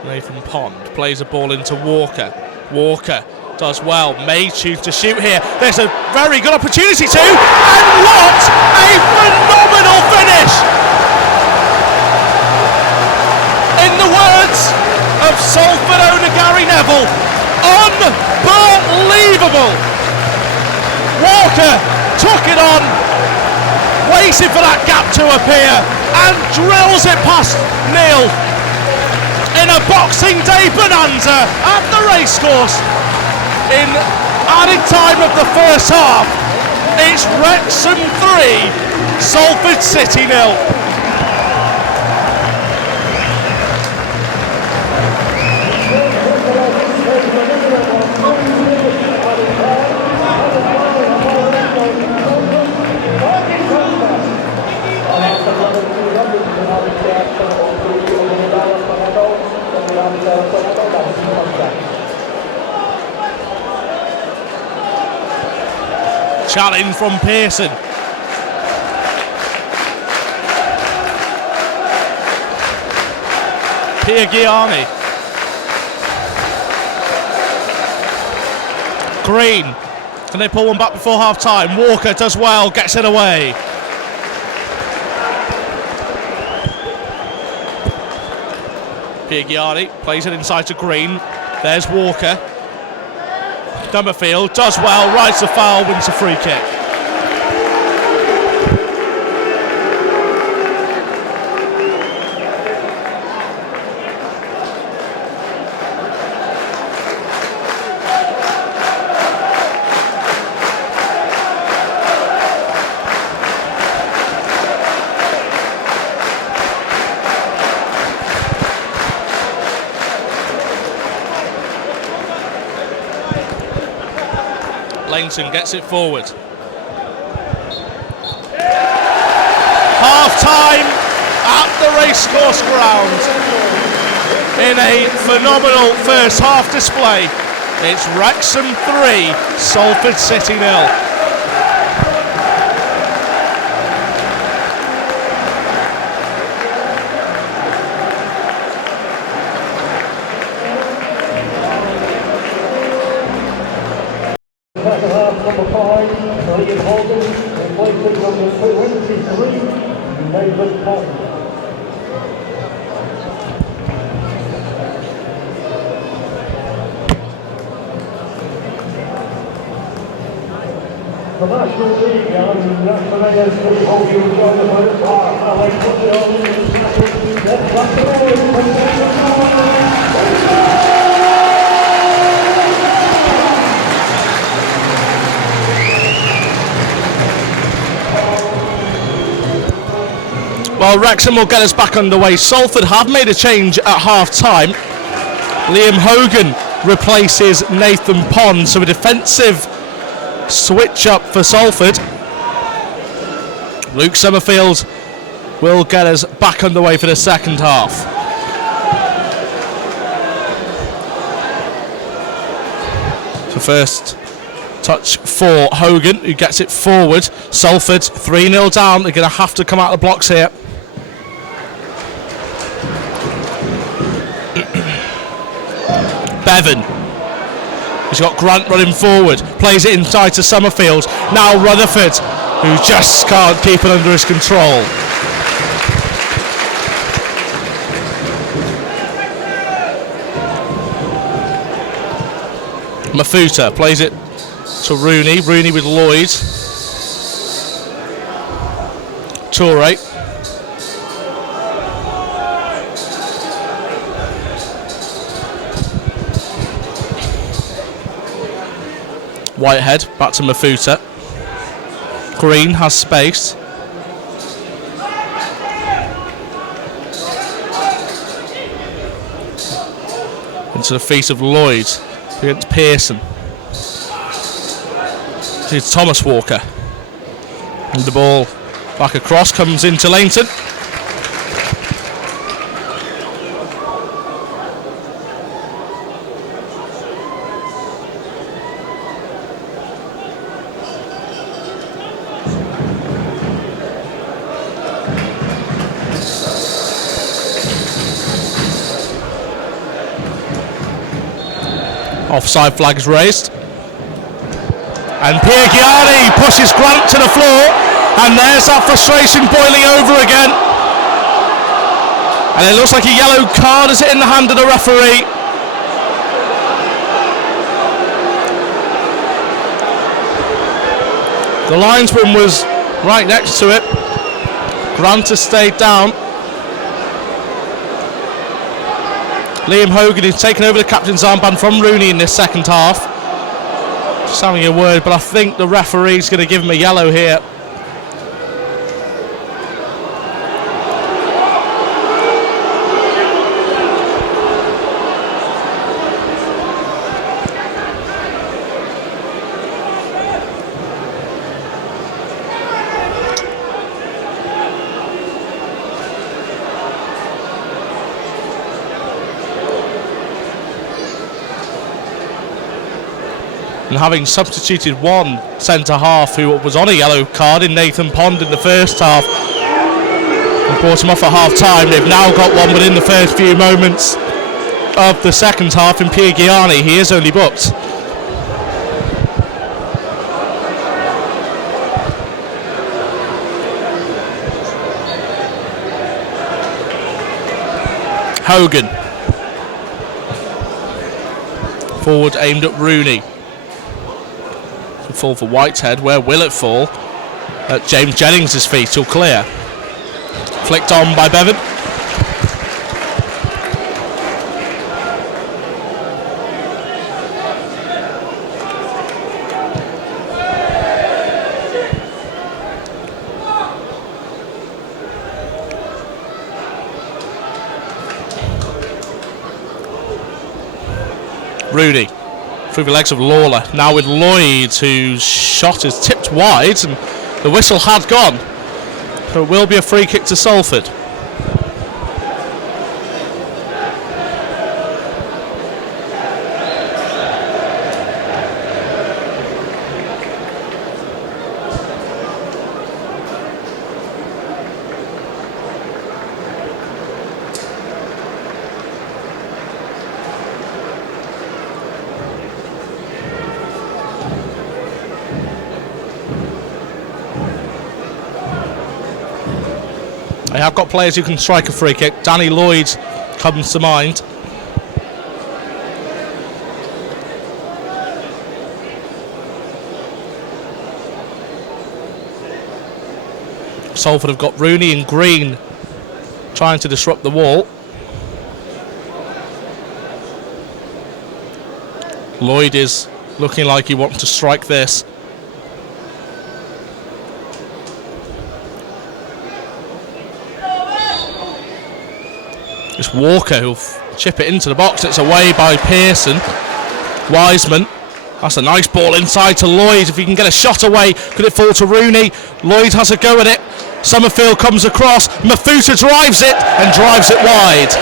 Nathan Pond plays a ball into Walker. Walker does well. May choose to shoot here. There's a very good opportunity to. And what a phenomenal finish! In the words of Salford owner Gary Neville, unbelievable! Walker took it on, waiting for that gap to appear, and drills it past Neil in a Boxing Day bonanza at the racecourse. In added time of the first half, it's Wrexham 3, Salford City 0. Challenge from Pearson. Piergiani. Green. Can they pull one back before half time? Walker does well, gets it away. Piergiani plays it inside to Green. There's Walker. Dummerfield does well, rides the foul, wins a free kick. Langton gets it forward. Half time at the racecourse ground in a phenomenal first half display. It's Wrexham 3, Salford City 0. Second half, number 5, Hogan, replacing number 23, Nathan Pond. The National League and Wrexham AFC Hogan will join the first half. Alex puts it on in the second. That's the Well, Wrexham will get us back underway. Salford have made a change at half-time. Liam Hogan replaces Nathan Pond, so a defensive switch up for Salford. Luke Summerfield will get us back underway for the second half. So first touch for Hogan, who gets it forward. Salford 3-0 down. They're going to have to come out of the blocks here. Bevan. He's got Grant running forward. Plays it inside to Summerfield. Now Rutherford, who just can't keep it under his control. Mafuta plays it to Rooney. Rooney with Lloyd. Toure. Whitehead back to Mafuta. Green has space. Into the feet of Lloyd against Pearson. It's Thomas Walker. And the ball back across, comes into Langton. Offside flag is raised. And Piergiani pushes Grant to the floor. And there's that frustration boiling over again. And it looks like a yellow card is it in the hand of the referee. The linesman was right next to it. Grant has stayed down. Liam Hogan is taking over the captain's armband from Rooney in this second half. Just having a word, but I think the referee's going to give him a yellow here. And having substituted one centre-half who was on a yellow card in Nathan Pond in the first half and brought him off at half-time, they've now got one within the first few moments of the second half in Piergiani. He is only booked. Hogan. Forward aimed at Rooney. Fall for Whitehead. Where will it fall? At James Jennings' feet. He'll clear. Flicked on by Bevan. Rooney. Through the legs of Lawler, now with Lloyd, whose shot is tipped wide, and the whistle had gone. So it will be a free kick to Salford. They have got players who can strike a free kick. Danny Lloyd comes to mind. Salford have got Rooney and Green trying to disrupt the wall. Lloyd is looking like he wants to strike this. It's Walker who'll chip it into the box. It's away by Pearson. Wiseman. That's a nice ball inside to Lloyd. If he can get a shot away, could it fall to Rooney? Lloyd has a go at it. Summerfield comes across. Mafuta drives it and drives it wide.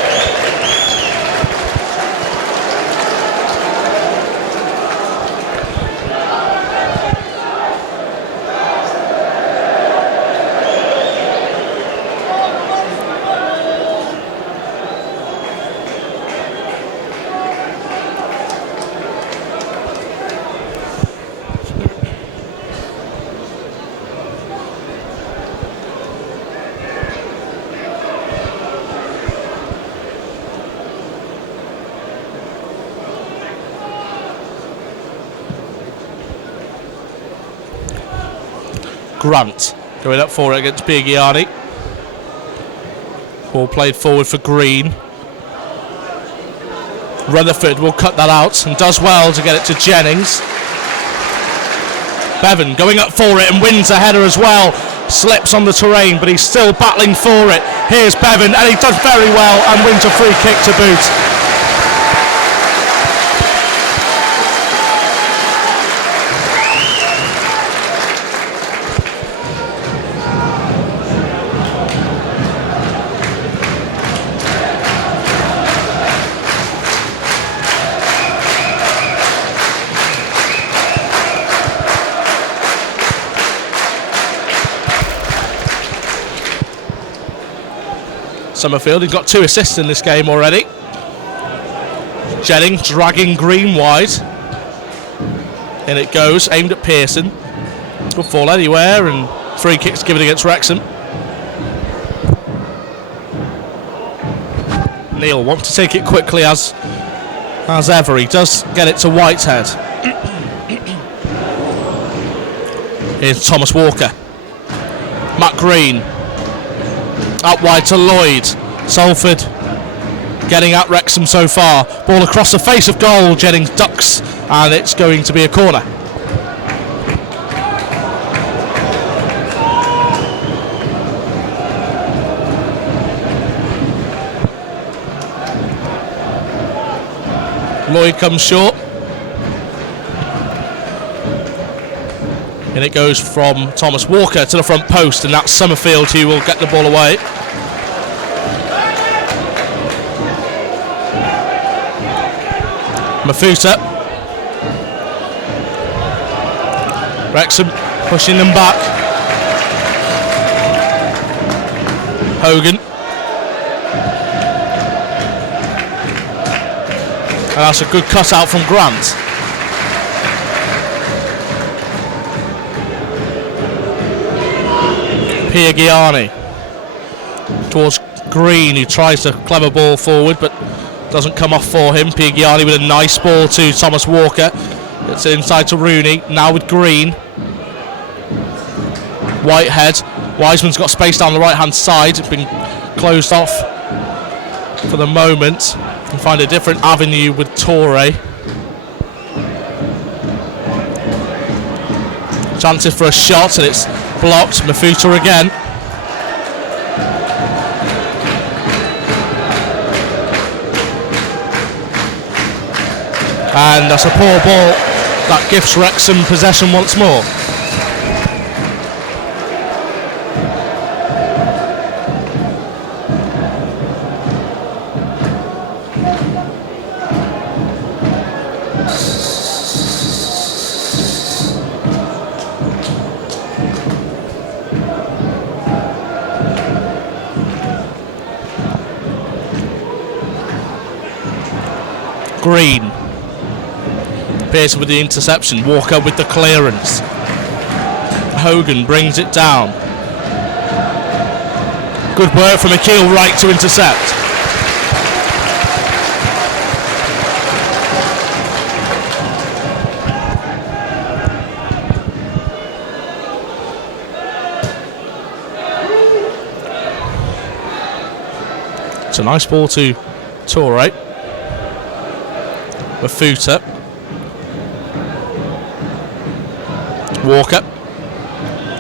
Grant going up for it against Biagiani. Ball played forward for Green. Rutherford will cut that out and does well to get it to Jennings. Bevan going up for it and wins a header as well. Slips on the terrain, but he's still battling for it. Here's Bevan, and he does very well and wins a free kick to boot. Summerfield, he's got 2 assists in this game already. Jennings dragging Green wide. In it goes, aimed at Pearson. Could fall anywhere, and free kicks given against Wrexham. Neil wants to take it quickly as ever. He does get it to Whitehead. Here's Thomas Walker. Matt Green. Out wide to Lloyd. Salford getting at Wrexham so far. Ball across the face of goal. Jennings ducks, and it's going to be a corner. Lloyd comes short. And it goes from Thomas Walker to the front post, and that's Summerfield who will get the ball away. Mafuta. Wrexham pushing them back. Hogan. And that's a good cut out from Grant. Biagiani towards Green, who tries to clever ball forward but doesn't come off for him. Biagiani with a nice ball to Thomas Walker. It's inside to Rooney, now with Green. Whitehead. Wiseman's got space down the right hand side. It's been closed off for the moment. Can find a different avenue with Torre. Chances for a shot, and it's blocked. Mafuta again. And that's a poor ball that gives Wrexham possession once more. Green. Pearson with the interception. Walker with the clearance. Hogan brings it down. Good work from Akil Wright to intercept. It's a nice ball to Torre. Mafuta. Walker.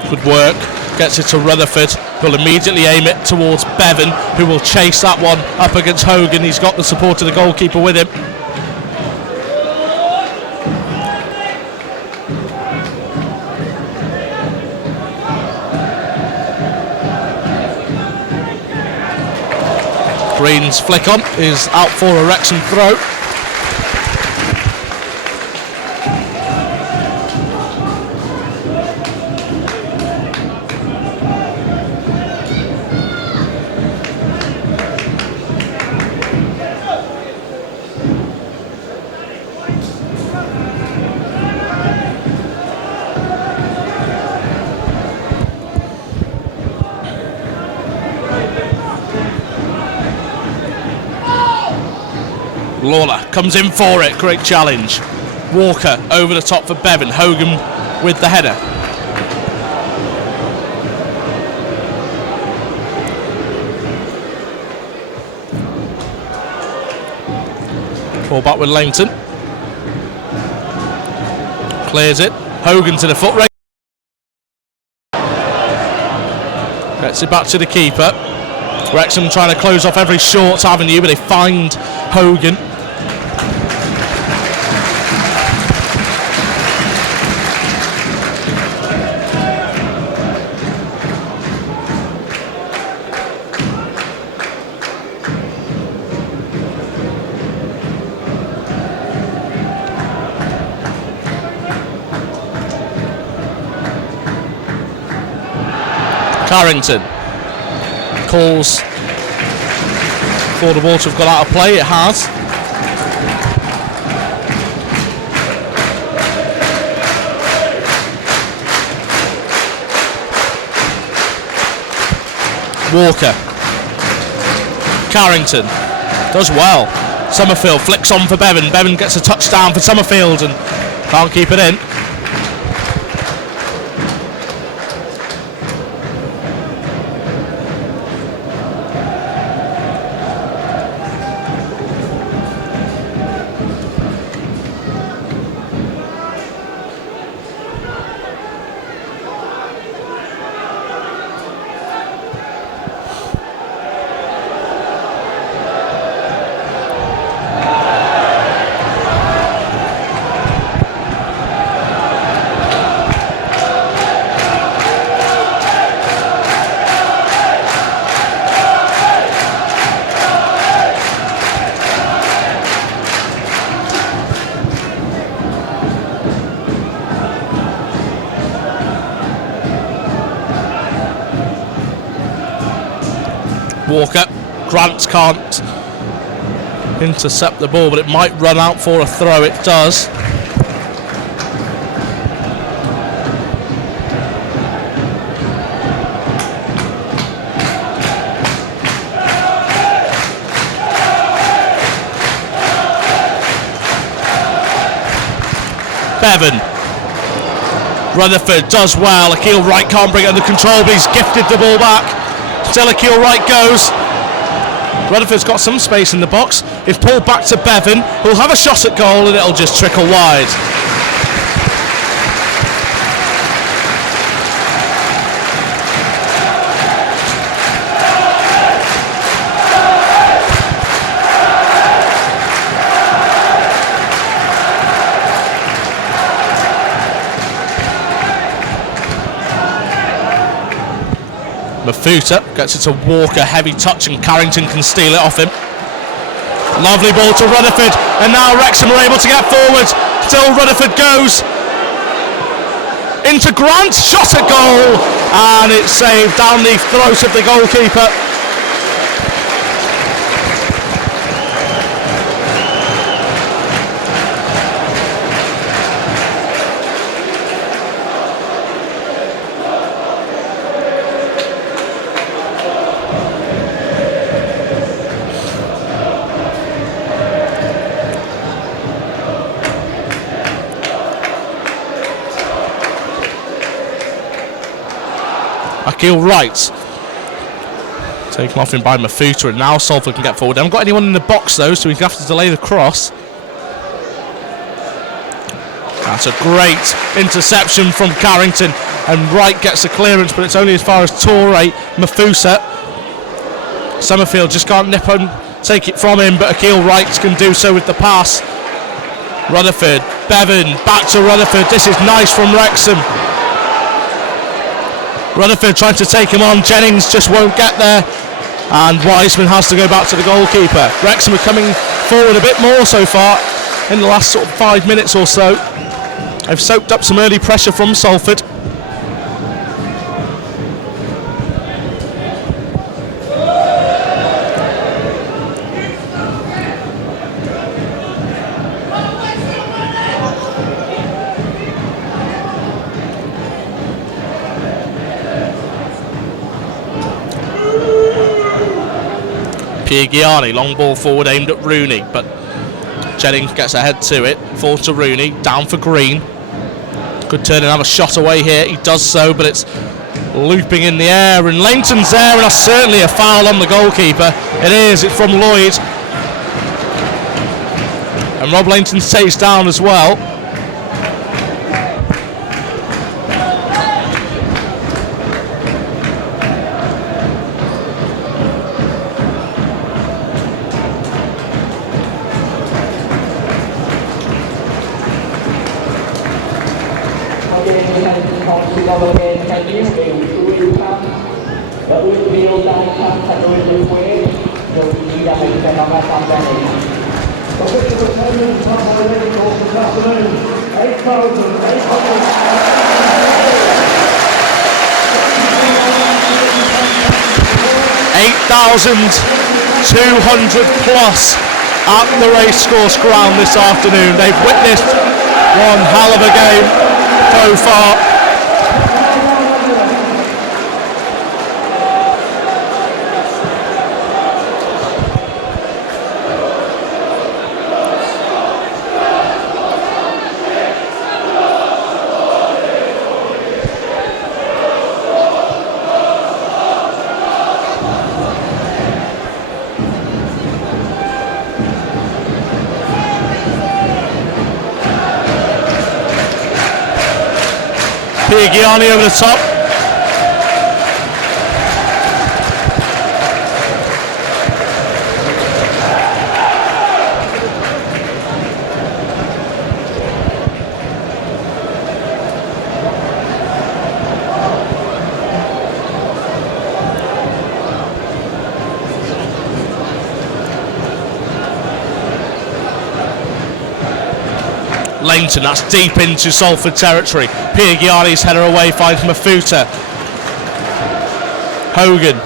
Good work. Gets it to Rutherford. He'll immediately aim it towards Bevan, who will chase that one up against Hogan. He's got the support of the goalkeeper with him. Green's flick on is out for a Wrexham throw. Lawler comes in for it, great challenge. Walker over the top for Bevan. Hogan with the header. Ball back with Langton. Clears it. Hogan to the foot race. Gets it back to the keeper. Wrexham trying to close off every short avenue, but they find Hogan. Carrington calls for the ball to have gone out of play. It has. Walker. Carrington does well. Summerfield flicks on for Bevan. Bevan gets a touchdown for Summerfield and can't keep it in. Walker. Grant can't intercept the ball, but it might run out for a throw. It does. Bevan. Rutherford does well. Akil Wright can't bring it under control, but he's gifted the ball back. Still Akil Wright goes. Rutherford's got some space in the box. It's pulled back to Bevan, who'll have a shot at goal and it'll just trickle wide. Mafuta gets it to Walker, heavy touch, and Carrington can steal it off him. Lovely ball to Rutherford, and now Wrexham are able to get forward. Still Rutherford goes into Grant, shot at goal, and it's saved down the throat of the goalkeeper. Akil Wright taken off him by Mafuta, and now Salford can get forward. They haven't got anyone in the box though, so we have to delay the cross. That's a great interception from Carrington. and Wright gets the clearance, but it's only as far as Torre. Mafusa. Summerfield just can't nip and take it from him, but Akil Wright can do so with the pass. Rutherford, Bevan, back to Rutherford. This is nice from Wrexham. Rutherford trying to take him on. Jennings just won't get there, and Wiseman has to go back to the goalkeeper. Wrexham are coming forward a bit more so far in the last sort of 5 minutes or so. They've soaked up some early pressure from Salford. Piergiani, long ball forward aimed at Rooney, but Jennings gets ahead to it. Forward to Rooney, down for Green. Could turn and have a shot away here. He does so, but it's looping in the air, and Langton's there, and that's certainly a foul on the goalkeeper. It is, it's from Lloyd. And Rob Langton stays down as well. +200 at the racecourse ground this afternoon. They've witnessed one hell of a game so far. Piergiani over the top. Langton, that's deep into Salford territory. Piergiani's header away finds Mafuta. Hogan.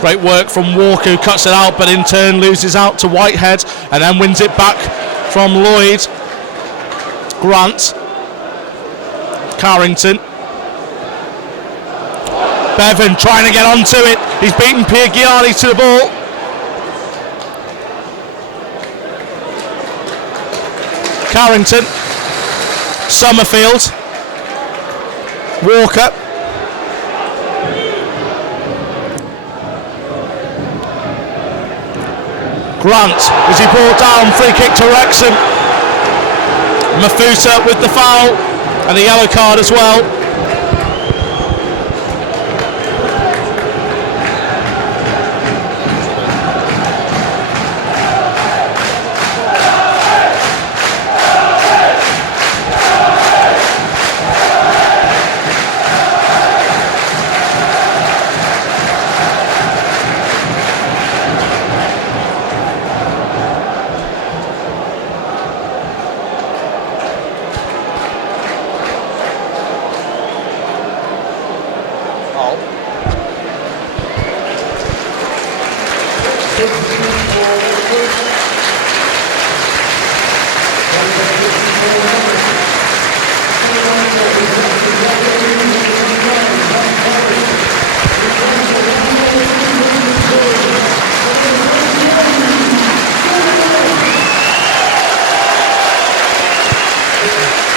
Great work from Walker, who cuts it out, but in turn loses out to Whitehead and then wins it back from Lloyd. Grant. Carrington. Bevan trying to get onto it. He's beaten Piergiani to the ball. Carrington, Summerfield, Walker, Grant, is he brought down, free kick to Wrexham. Mafuta with the foul and a yellow card as well.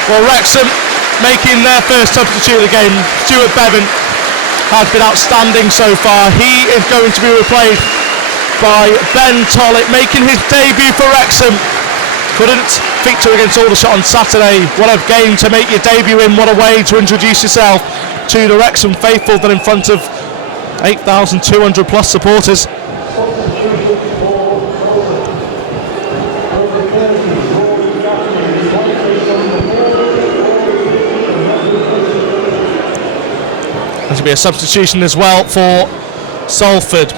Well, Wrexham making their first substitute of the game. Stuart Bevan has been outstanding so far. He is going to be replaced by Ben Tollett, making his debut for Wrexham. Couldn't feature against Aldershot on Saturday. What a game to make your debut in. What a way to introduce yourself to the Wrexham faithful, then in front of 8,200 plus supporters. There's going to be a substitution as well for Salford.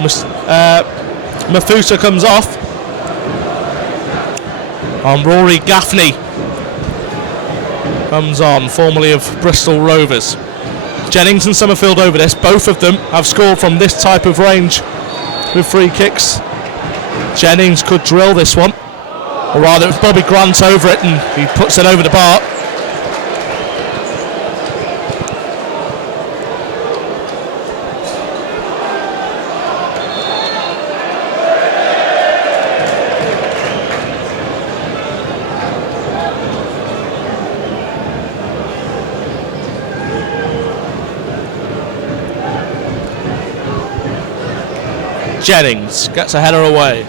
Mafuta comes off. Rory Gaffney comes on, formerly of Bristol Rovers. Jennings and Summerfield over this. Both of them have scored from this type of range with free kicks. Jennings could drill this one, or rather it's Bobby Grant over it and he puts it over the bar. Jennings gets a header away.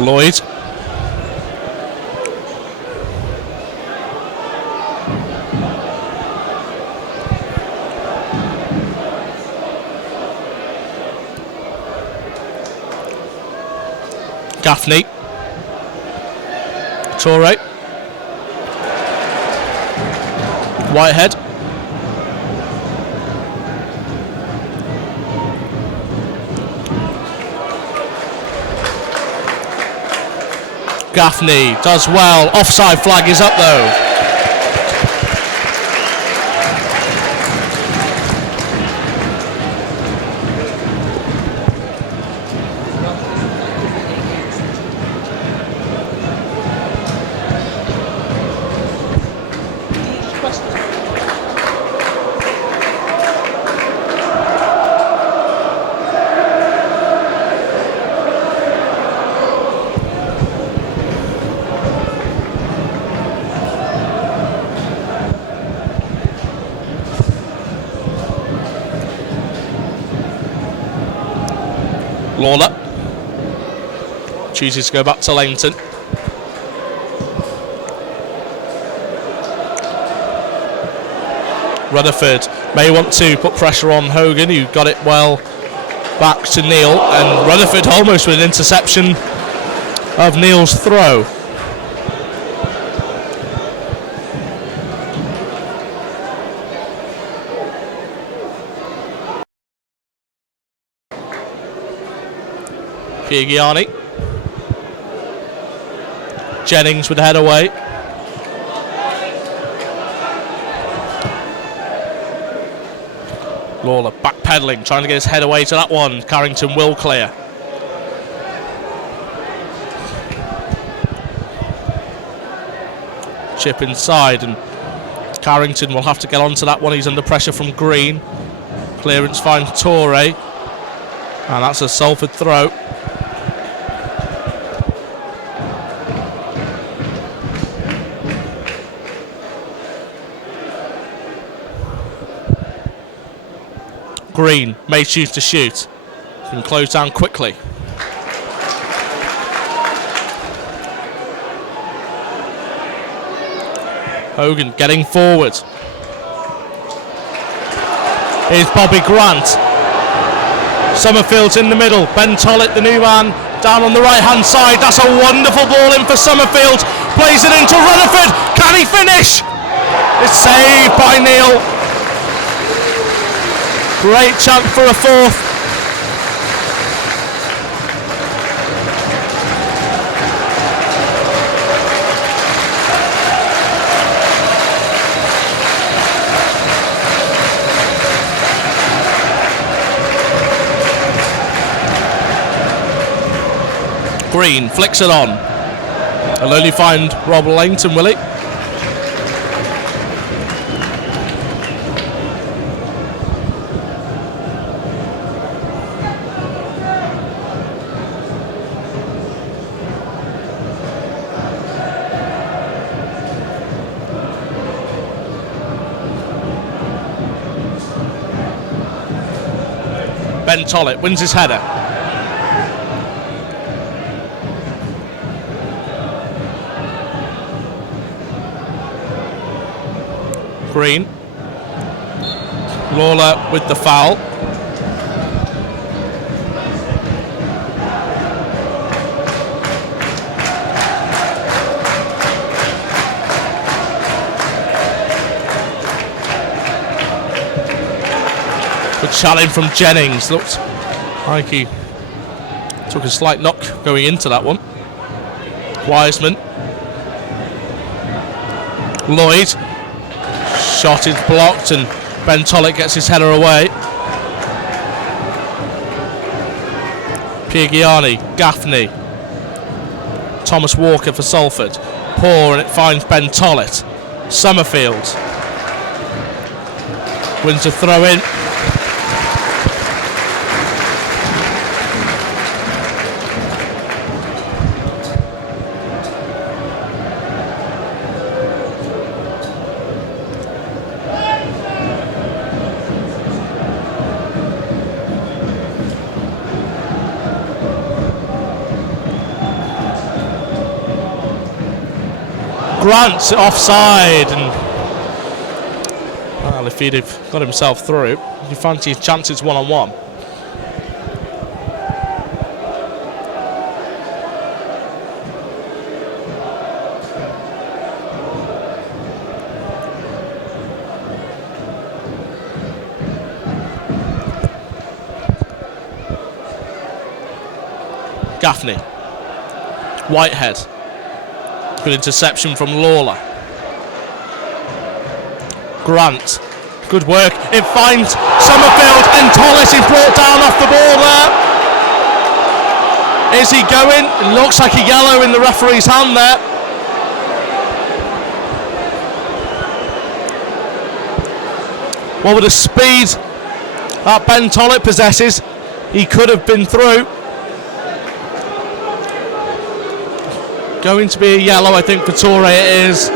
Lloyd. Gaffney. Torre. Whitehead. Gaffney does well. Offside flag is up though. Lawler chooses to go back to Langton. Rutherford may want to put pressure on Hogan, who got it well back to Neil, and Rutherford almost with an interception of Neil's throw. Fiagiani. Jennings with the head away. Lawler backpedaling, trying to get his head away to that one. Carrington will clear. Chip inside, and Carrington will have to get onto that one. He's under pressure from Green. Clearance finds Torre, and that's a Salford throw. Green may choose to shoot. Can close down quickly. Hogan getting forward. Here's Bobby Grant. Summerfield's in the middle. Ben Tollett, the new man, down on the right hand side. That's a wonderful ball in for Summerfield. Plays it into Rutherford. Can he finish? It's saved by Neil. Great chance for a fourth. Green flicks it on. He'll only find Rob Langton, will he? Ben Tollett wins his header. Green. Lawler with the foul. Good challenge from Jennings. Looked like he took a slight knock going into that one. Wiseman. Lloyd. Shot is blocked and Ben Tollett gets his header away. Piergiani, Gaffney. Thomas Walker for Salford. Poor, and it finds Ben Tollett. Summerfield wins a throw in. Grant's offside, and well, if he'd have got himself through, you fancy his chances one-on-one. Gaffney, Whitehead. Good interception from Lawler. Grant, good work. It finds Summerfield, and Tollett is brought down off the ball there. Is he going? It looks like a yellow in the referee's hand there. Well, with the speed that Ben Tollett possesses, he could have been through. Going to be a yellow, I think, for Torre it is.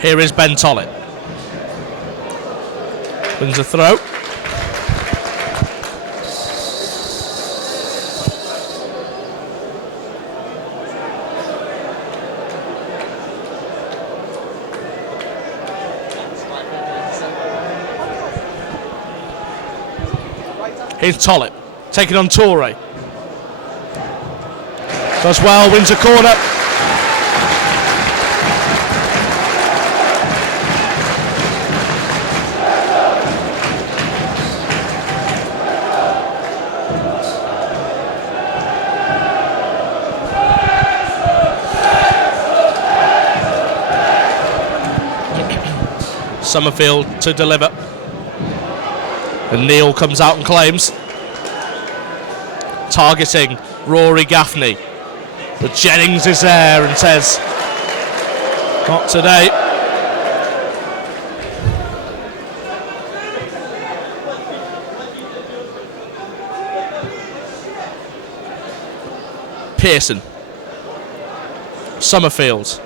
Here is Ben Tollett. Wins a throw. Here's Tollett, taking on Torre. Does well, wins a corner. Summerfield to deliver. And Neil comes out and claims. Targeting Rory Gaffney. But Jennings is there and says, not today. Pearson. Summerfield.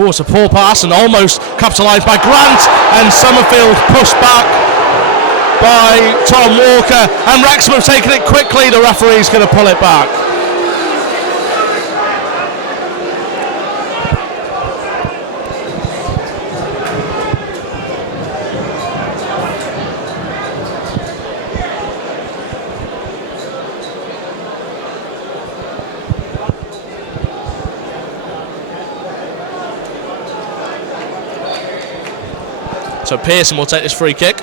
Oh, it's a poor pass and almost capitalised by Grant, and Summerfield pushed back by Tom Walker, and Wrexham have taken it quickly. The referee's going to pull it back. So Pearson will take this free kick.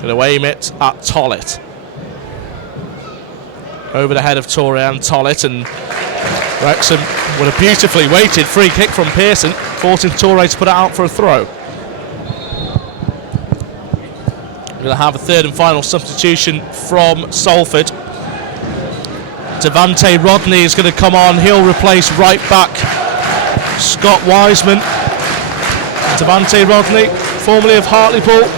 Going to aim it at Tollett. Over the head of Torre and Tollett, and Wrexham with a beautifully weighted free kick from Pearson, forcing Toure to put it out for a throw. We're going to have a third and final substitution from Salford. Devante Rodney is going to come on. He'll replace right back Scott Wiseman. Devante Rodney, formerly of Hartlepool.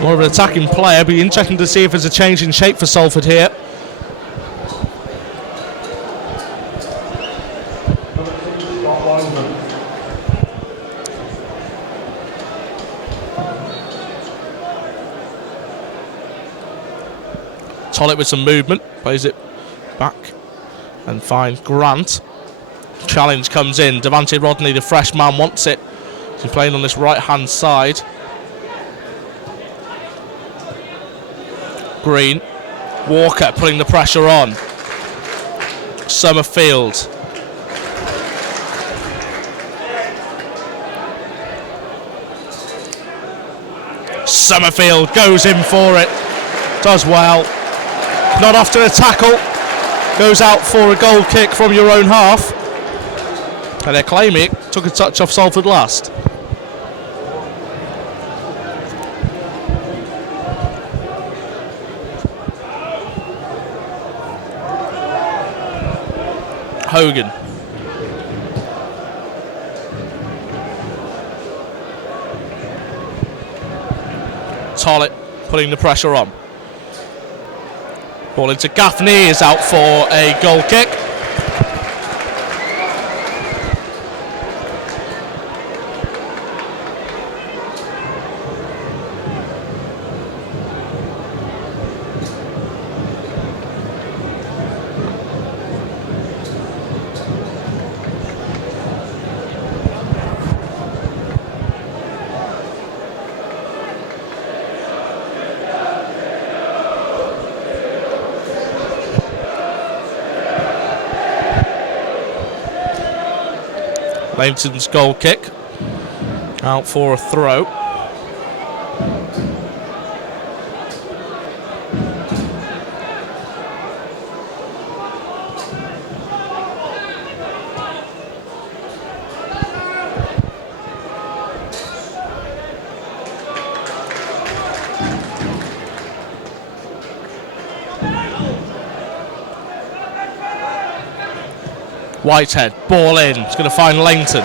More of an attacking player. Be interesting to see if there's a change in shape for Salford here. Tollett with some movement, plays it back and finds Grant. Challenge comes in. Devante Rodney, the fresh man, wants it. He's playing on this right hand side. Green. Walker putting the pressure on. Summerfield. Summerfield goes in for it. Does well. Not after a tackle. Goes out for a goal kick from your own half. And they're claiming it took a touch off Salford last. Hogan. Tollett putting the pressure on. Ball into Gaffney, is out for a goal kick. Leighton's goal kick, out for a throw. Whitehead, ball in, it's going to find Leighton.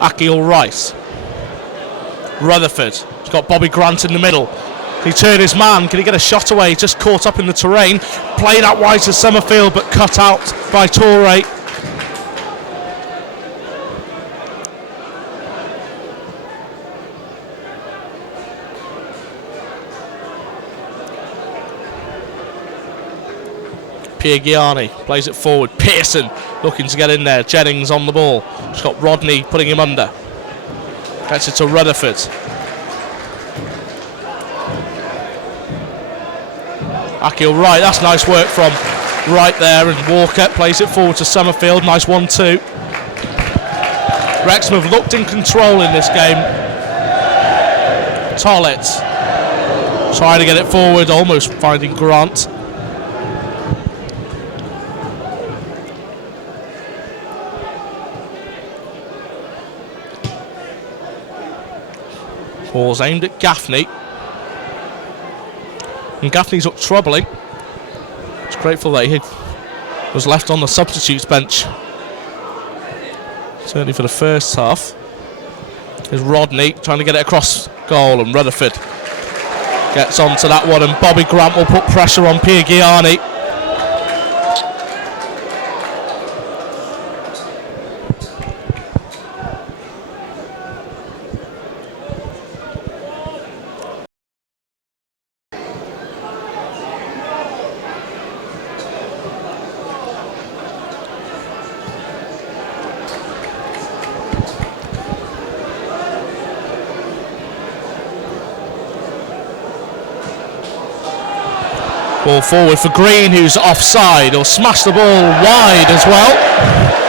Akil Rice. Rutherford. He's got Bobby Grant in the middle. He turned his man. Can he get a shot away? Just caught up in the terrain. Played out wide to Summerfield, but cut out by Toure. Piergiani plays it forward. Pearson looking to get in there. Jennings on the ball. He's got Rodney putting him under. Gets it to Rutherford. Akil Wright, that's nice work from Wright there, and Walker plays it forward to Summerfield. Nice 1-2. Wrexham have looked in control in this game. Tollett trying to get it forward, almost finding Grant. Ball's aimed at Gaffney. And Gaffney's up troubling. It's grateful that he was left on the substitutes bench. Certainly for the first half. There's Rodney trying to get it across goal, and Rutherford gets onto that one, and Bobby Grant will put pressure on Piergiani. Ball forward for Green, who's offside, or smashed the ball wide as well.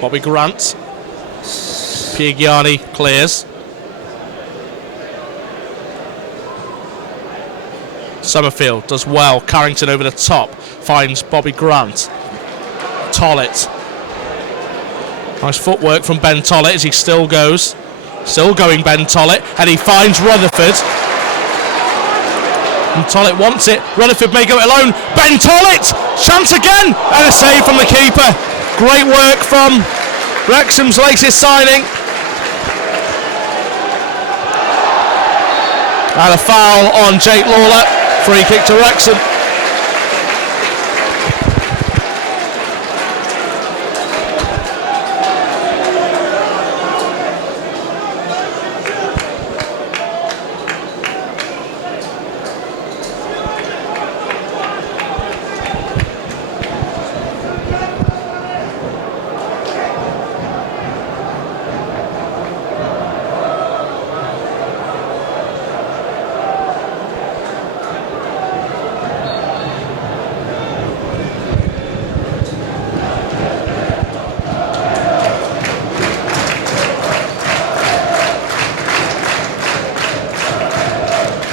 Bobby Grant. Piagiani clears. Summerfield does well. Carrington over the top. Finds Bobby Grant. Tollett. Nice footwork from Ben Tollett as he still goes. Still going Ben Tollett. And he finds Rutherford. And Tollett wants it. Rutherford may go it alone. Ben Tollett! Chance again! And a save from the keeper. Great work from Wrexham's latest signing. And a foul on Jake Lawler. Free kick to Wrexham.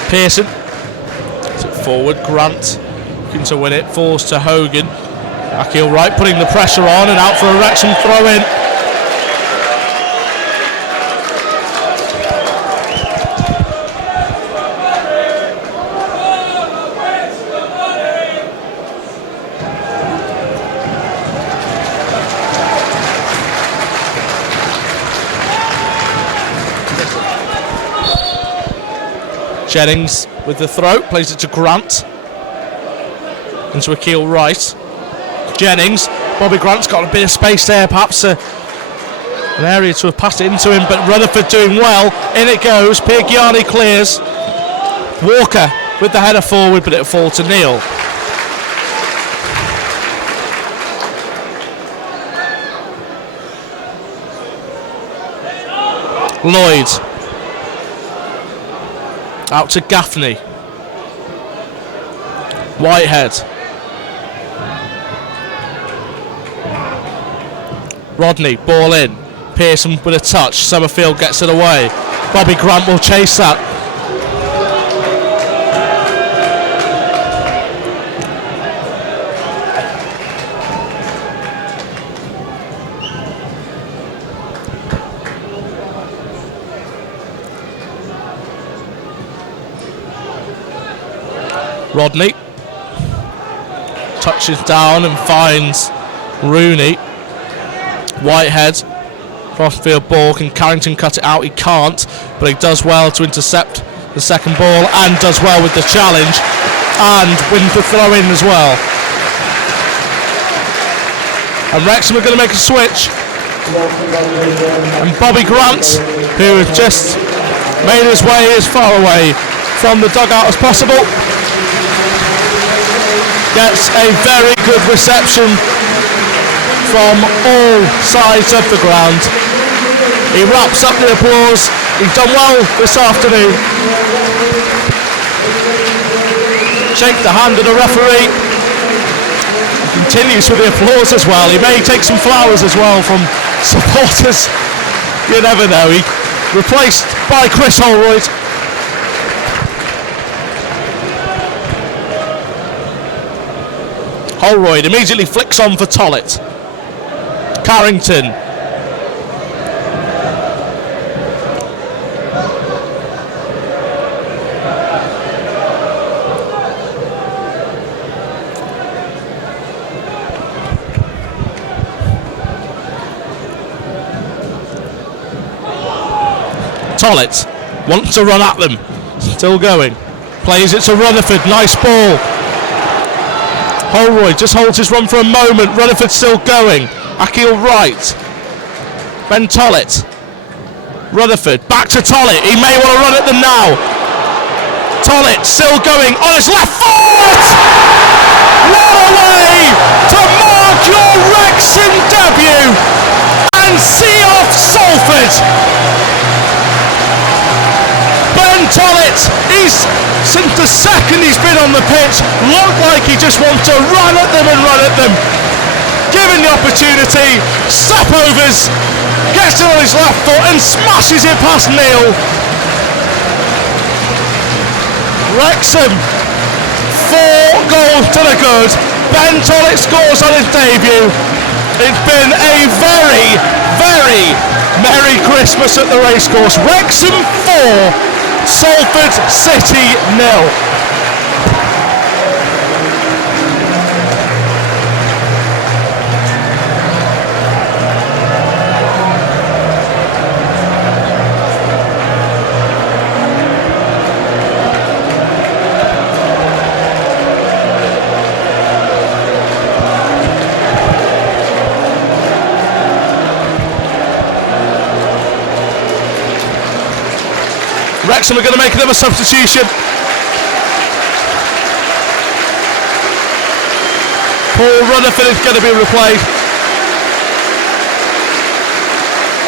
Pearson, forward, Grant looking to win it, falls to Hogan. Akil Wright putting the pressure on and out for a Wrexham throw in. Jennings with the throw, plays it to Grant. Into Akil Wright. Jennings, Bobby Grant's got a bit of space there, perhaps an area to have passed it into him, but Rutherford doing well. In it goes, Piagiani clears. Walker with the header forward, but it'll fall to Neil. Lloyd. Out to Gaffney. Whitehead. Rodney, ball in. Pearson with a touch. Summerfield gets it away. Bobby Grant will chase that. Rodney touches down and finds Rooney. Whitehead, crossfield ball. Can Carrington cut it out? He can't, but he does well to intercept the second ball and does well with the challenge and wins the throw in as well. And Wrexham are going to make a switch. And Bobby Grant, who has just made his way as far away from the dugout as possible, gets a very good reception from all sides of the ground. He wraps up the applause. He's done well this afternoon. Shake the hand of the referee. He continues with the applause as well. He may take some flowers as well from supporters. You never know. He replaced by Chris Holroyd. Holroyd immediately flicks on for Tollett. Carrington. Tollett wants to run at them. Still going. Plays it to Rutherford. Nice ball. Holroyd just holds his run for a moment. Rutherford still going. Akil right. Ben Tollett. Rutherford back to Tollett. He may want to run at them now. Tollett still going on his left foot. What a way to mark your Wrexham debut and see off Salford. Ben Tollett, since the second he's been on the pitch, looked like he just wants to run at them and run at them. Given the opportunity, stepovers, gets it on his left foot and smashes it past Neil. Wrexham, 4 goals to the good. Ben Tollett scores on his debut. It's been a very, very Merry Christmas at the racecourse. Wrexham 4, Salford City 0. Wrexham are going to make another substitution. Paul Rutherford is going to be replaced.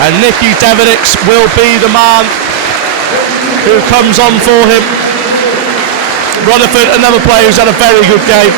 And Nicky Devenix will be the man who comes on for him. Rutherford, another player who's had a very good game.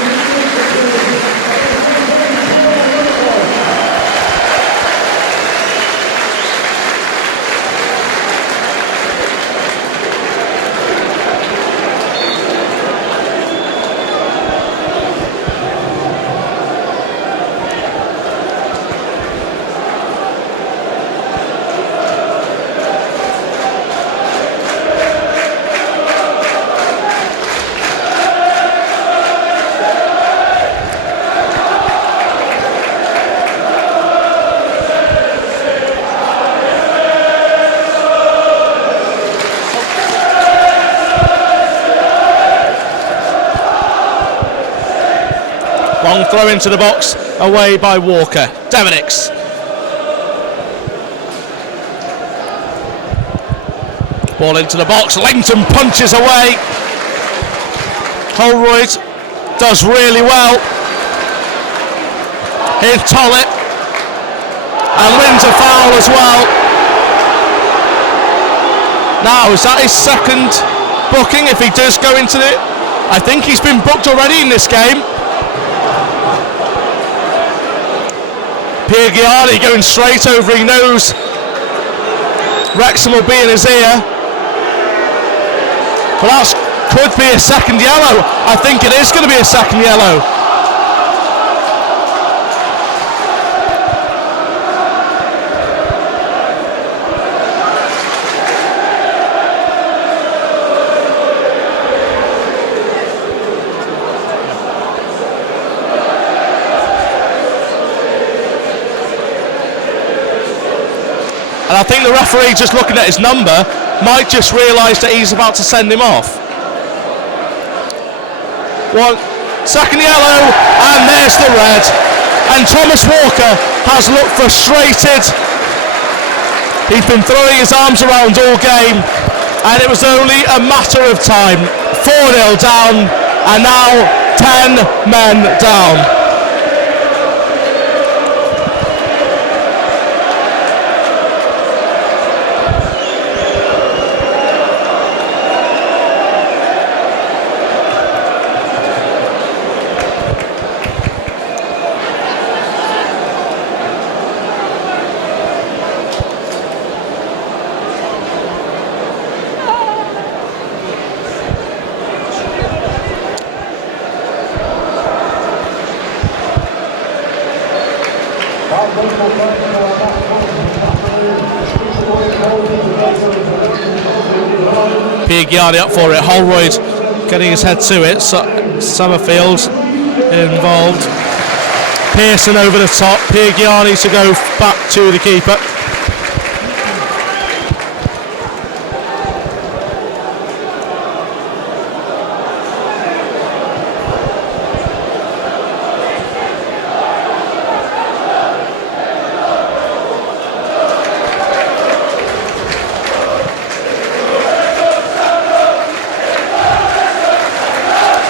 Long throw into the box, away by Walker. Devenix. Ball into the box, Langton punches away. Holroyd does really well. Here's Tollett. And wins a foul as well. Now, is that his second booking if he does go into it? I think he's been booked already in this game. Piergiani going straight over, he knows Wrexham will be in his ear. But that could be a second yellow. I think it is going to be a second yellow. And I think the referee, just looking at his number, might just realise that he's about to send him off. Second yellow, and there's the red. And Thomas Walker has looked frustrated. He's been throwing his arms around all game, and it was only a matter of time. 4-0 down, and now 10 men down. Piergiani up for it. Holroyd getting his head to it. Summerfield involved. Pearson over the top. Piergiani to go back to the keeper.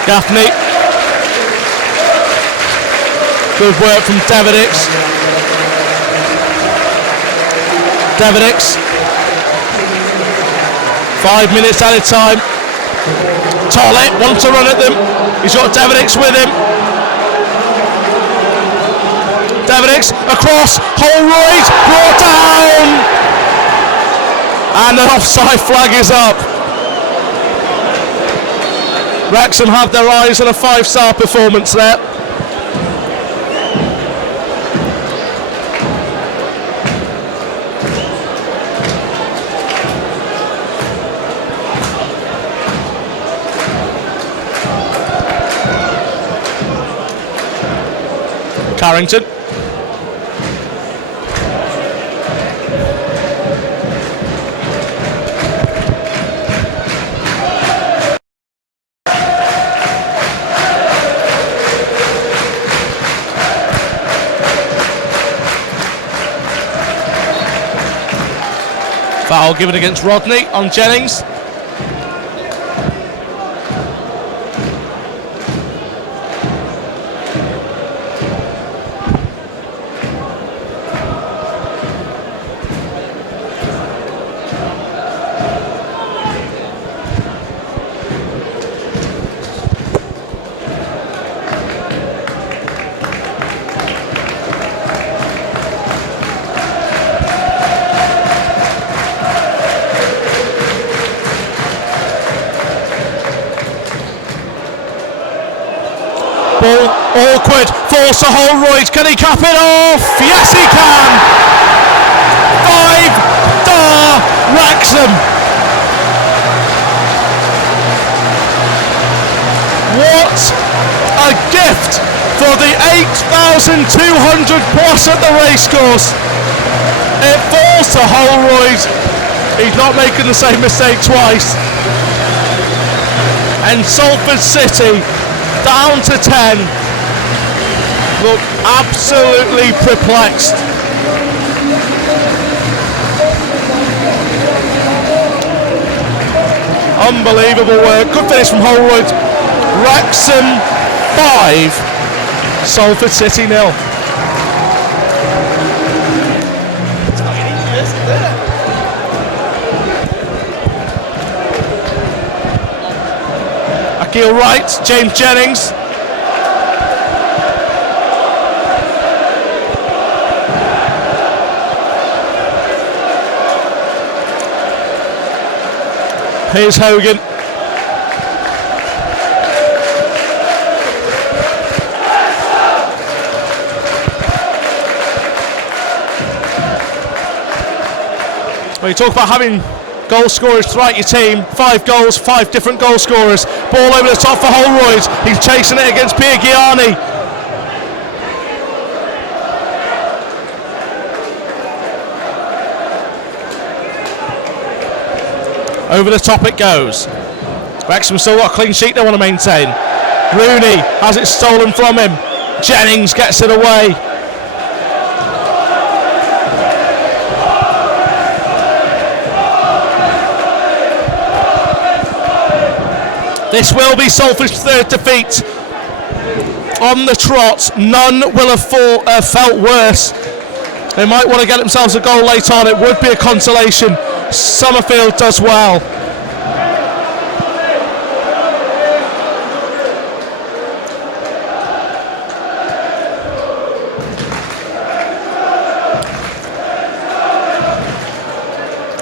Gaffney. Good work from Devenix. Devenix. 5 minutes added time. Tollett wants to run at them. He's got Devenix with him. Devenix across. Holroyd brought down. And an offside flag is up. Wrexham have their eyes on a 5-star performance there. Carrington. Foul given against Rodney on Jennings. Ball awkward, falls to Holroyd, can he cap it off? Yes he can! 5-star Wrexham! What a gift for the 8,200 plus at the racecourse! It falls to Holroyd, he's not making the same mistake twice. And Salford City down to 10, look absolutely perplexed. Unbelievable work, good finish from Holroyd. Wrexham 5, Salford City 0. Akil Wright, James Jennings. Here's Hogan. When you talk about having goal scorers throughout your team, 5 goals, 5 different goal scorers. Ball over the top for Holroyd. He's chasing it against Piergiani. Over the top it goes. Wrexham still got a clean sheet they want to maintain. Rooney has it stolen from him. Jennings gets it away. This will be Salford's 3rd defeat on the trot. None will have felt worse. They might want to get themselves a goal late on. It would be a consolation. Summerfield does well.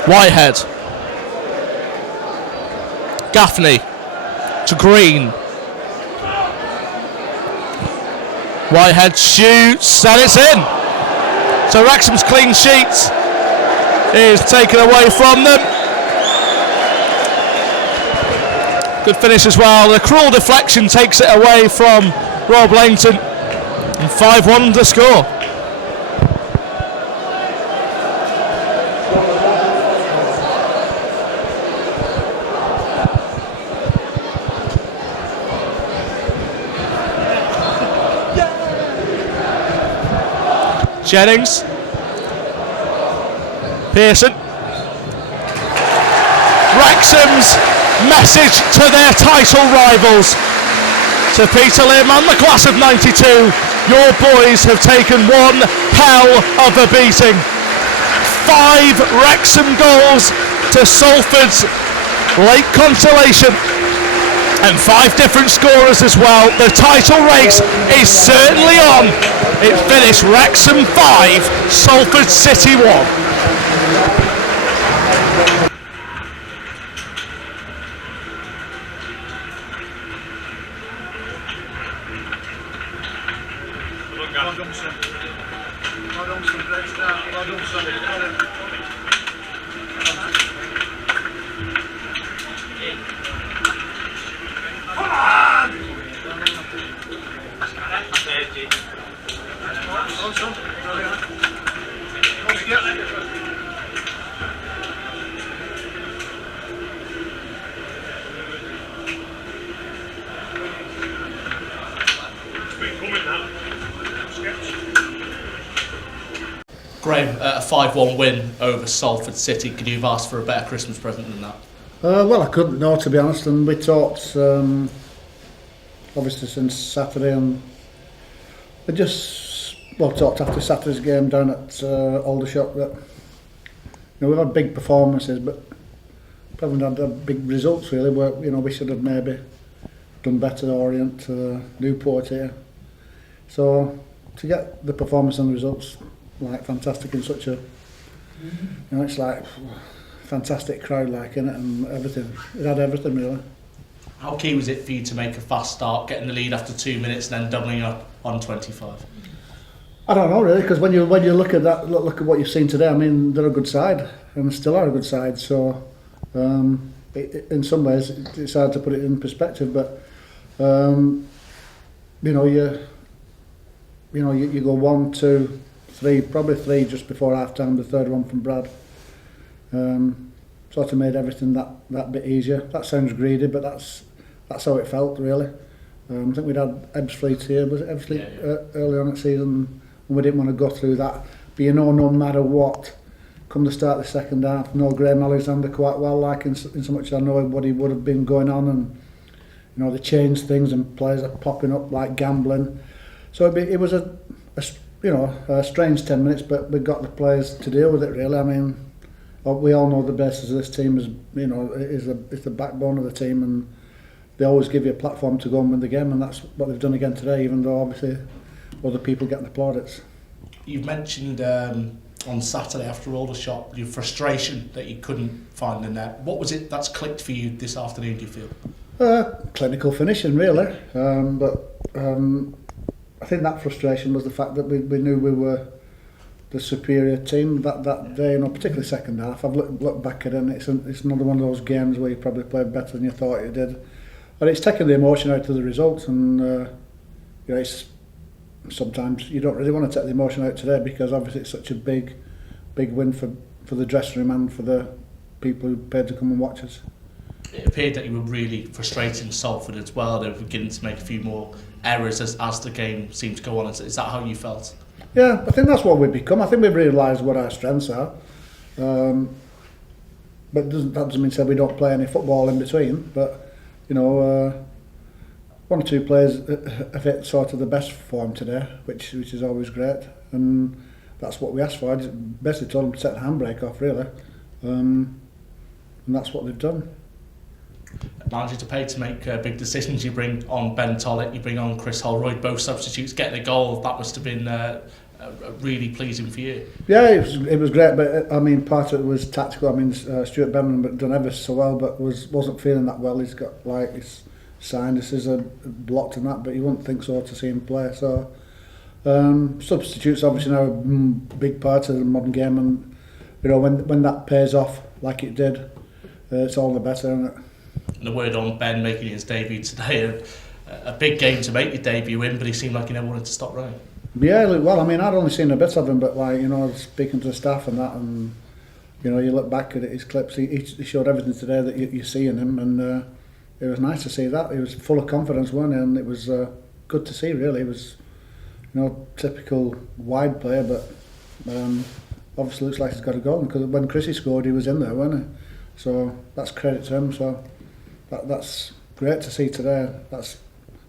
Whitehead. Gaffney to Green. Whitehead shoots and it's in. So Wrexham's clean sheet is taken away from them. Good finish as well. The cruel deflection takes it away from Rob Langton. And 5-1 to score. Jennings. Pearson. Wrexham's message to their title rivals. to Peter Lim and the class of 92. Your boys have taken one hell of a beating. 5 Wrexham goals to Salford's late consolation, and 5 different scorers as well. The title race is certainly on. It finished Wrexham 5, Salford City 1. Graham, a 5-1 win over Salford City. Could you have asked for a better Christmas present than that? Well, I couldn't, no, to be honest. And we talked, obviously, since Saturday, and we just talked after Saturday's game down at Aldershot that we've had big performances, but we haven't had big results really. Where we should have maybe done better at Orient, Newport here. So to get the performance and the results fantastic in such a, it's like fantastic crowd in it, and everything. It had everything really. How key was it for you to make a fast start, getting the lead after 2 minutes, and then doubling up on 25? I don't know really, because when you look at that, look at what you've seen today. I mean, they're a good side, and still are a good side. So, in some ways, it's hard to put it in perspective. But you go 1, 2, 3, probably 3 just before half time. The third one from Brad sort of made everything that bit easier. That sounds greedy, but that's how it felt really. I think we'd had Ebbsfleet here, was it Ebbsfleet? Yeah. Early on in the season, and we didn't want to go through that. But no matter what, come the start of the second half, Graham Alexander quite well, in so much I know what he would have been going on, and they changed things and players are popping up like gambling. So it was a strange 10 minutes, but we got the players to deal with it really. I mean, we all know the basis of this team is the backbone of the team, and they always give you a platform to go and win the game, and that's what they've done again today, even though obviously other people get the plaudits. You've mentioned on Saturday after Aldershot your frustration that you couldn't find the net. What was it that's clicked for you this afternoon, do you feel? Clinical finishing really, but I think that frustration was the fact that we knew we were the superior team that day, particularly second half. I've looked back at it, and it's another one of those games where you probably played better than you thought you did. But it's taken the emotion out of the results, and it's sometimes you don't really want to take the emotion out today, because obviously it's such a big win for the dressing room and for the people who paid to come and watch us. It appeared that you were really frustrating Salford as well. They were beginning to make a few more errors as the game seemed to go on. Is that how you felt? Yeah, I think that's what we've become. I think we've realised what our strengths are. But that doesn't mean to say we don't play any football in between. But, 1 or 2 players have hit sort of the best form today, which is always great. And that's what we asked for. I just basically told them to set the handbrake off, really. And that's what they've done. Manager to pay to make big decisions. You bring on Ben Tollett, you bring on Chris Holroyd, both substitutes, getting a goal. That must have been really pleasing for you. Yeah, it was great, but I mean, part of it was tactical. I mean, Stuart Benham had done ever so well, but wasn't feeling that well. He's got his sinuses are blocked and that, but you wouldn't think so to see him play. So substitutes obviously now a big part of the modern game, and when that pays off like it did, it's all the better, isn't it? And a word on Ben making his debut today. A big game to make your debut in, but he seemed like he never wanted to stop running. Yeah, well, I mean, I'd only seen a bit of him, but speaking to the staff and that, and you look back at his clips, he showed everything today that you see in him, and it was nice to see that. He was full of confidence, wasn't he? And it was good to see, really. He was, typical wide player, but obviously looks like he's got a goal, because when Chrissy scored, he was in there, wasn't he? So that's credit to him. So that's great to see today. That's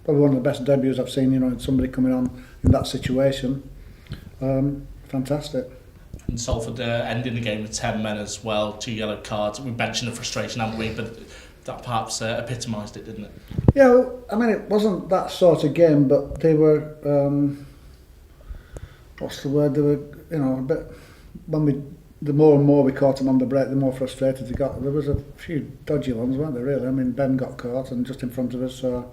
probably one of the best debuts I've seen. You know, somebody coming on in that situation. Fantastic. And Salford ending the game with 10 men as well, 2 yellow cards. We mentioned the frustration, haven't we? But that perhaps epitomised it, didn't it? Yeah, well, I mean, it wasn't that sort of game, but they were, what's the word, they were, you know, a bit, the more and more we caught them on the break, the more frustrated they got. There was a few dodgy ones, weren't there, really? I mean, Ben got caught and just in front of us, so...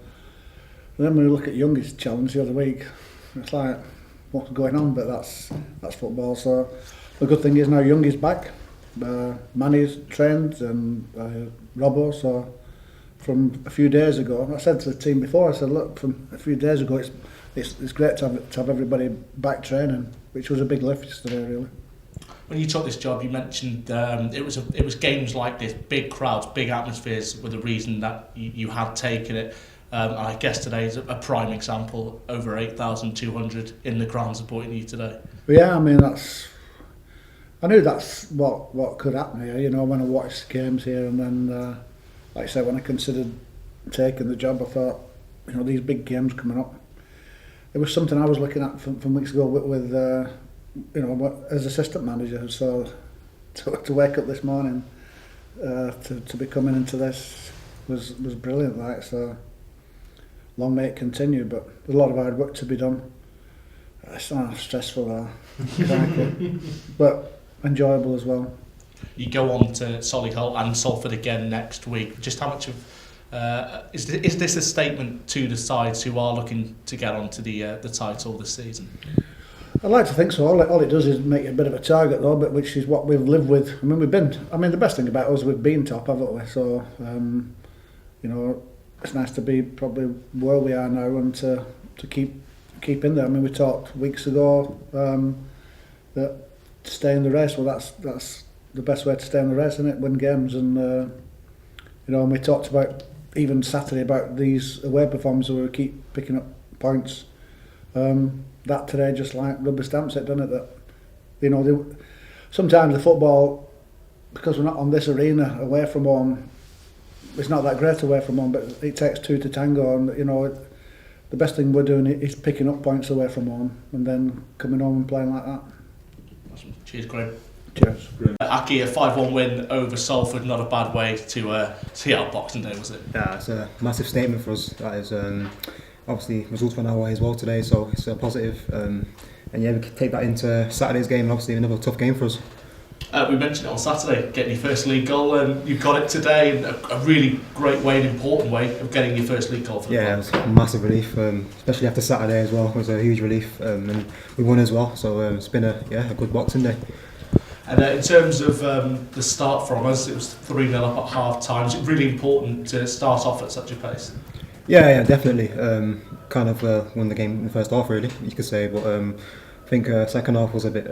And then when we look at Youngie's challenge the other week, it's like, what's going on? But that's football, so... The good thing is now Youngie's back, Manny's trained and Robbo, so... From a few days ago, I said to the team before, I said, look, from a few days ago, it's great to have everybody back training, which was a big lift yesterday, really. When you took this job, you mentioned it was games like this, big crowds, big atmospheres, were the reason that you had taken it. And I guess today is a prime example. Over 8,200 in the ground supporting you today. Yeah, I mean I knew that's what could happen here. You know, when I watched games here, and then. Like I said, when I considered taking the job, I thought, you know, these big games coming up. It was something I was looking at from weeks ago with you know, as assistant manager. So to wake up this morning to be coming into this was brilliant. Like, so long may it continue, but there's a lot of hard work to be done. It's not stressful, but enjoyable as well. You go on to Solihull and Salford again next week. Just how much of is this a statement to the sides who are looking to get onto the title this season? I'd like to think so. All it does is make it a bit of a target, though, but which is what we've lived with. I mean, the best thing about us, we've been top, haven't we? So, you know, it's nice to be probably where we are now and to keep in there. I mean, we talked weeks ago that to stay in the race. Well, that's the best way to stay in the race, isn't it? Win games, and you know, and we talked about even Saturday about these away performances where we keep picking up points. That today just like rubber stamps it, doesn't it? That, you know, sometimes the football, because we're not on this arena away from home, it's not that great away from home, but it takes two to tango, and you know, the best thing we're doing is picking up points away from home and then coming home and playing like that. Awesome. Cheers, Graham. Cheers. Aki, a 5-1 win over Salford, not a bad way to see out Boxing Day, was it? Yeah, it's a massive statement for us. That is obviously results went our way as well today, so it's a positive. And yeah, we can take that into Saturday's game, and obviously another tough game for us. We mentioned it on Saturday, getting your first league goal, and you've got it today in a really great way, an important way of getting your first league goal for the club. Yeah, it was a massive relief, especially after Saturday as well. It was a huge relief, and we won as well, so it's been a good Boxing Day. And in terms of the start from us, it was 3-0 up at half time. Is it really important to start off at such a pace? Yeah, definitely. Kind of won the game in the first half, really, you could say. But I think second half was a bit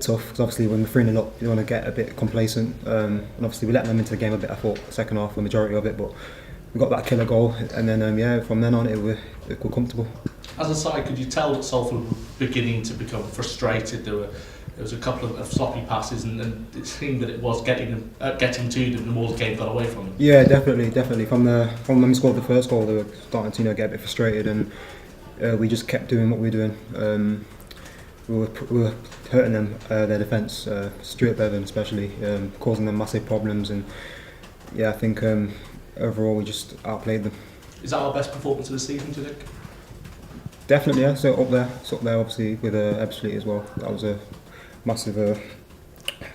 tough, because obviously when we're 3-0 up, you want to get a bit complacent. And obviously we let them into the game a bit, I thought, second half, the majority of it. But we got that killer goal, and then from then on it was comfortable. As a side, could you tell that Salford were beginning to become frustrated? There was a couple of sloppy passes, and it seemed that it was getting to them the more the game got away from them. Yeah, definitely. From when we scored the first goal, they were starting to get a bit frustrated, and we just kept doing what we were doing. We were hurting them, their defence, Stuart Bevan especially, causing them massive problems, and yeah, I think overall we just outplayed them. Is that our best performance of the season, do you think? Definitely, yeah. So up there obviously with Ebbsfleet as well. That was a massive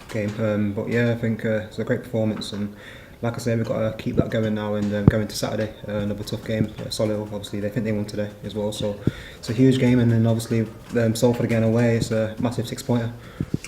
game, but yeah, I think it's a great performance, and like I say, we've got to keep that going now, and going to Saturday, another tough game. Solihull, obviously they think they won today as well, so it's a huge game, and then obviously Salford again away, it's a massive 6-pointer.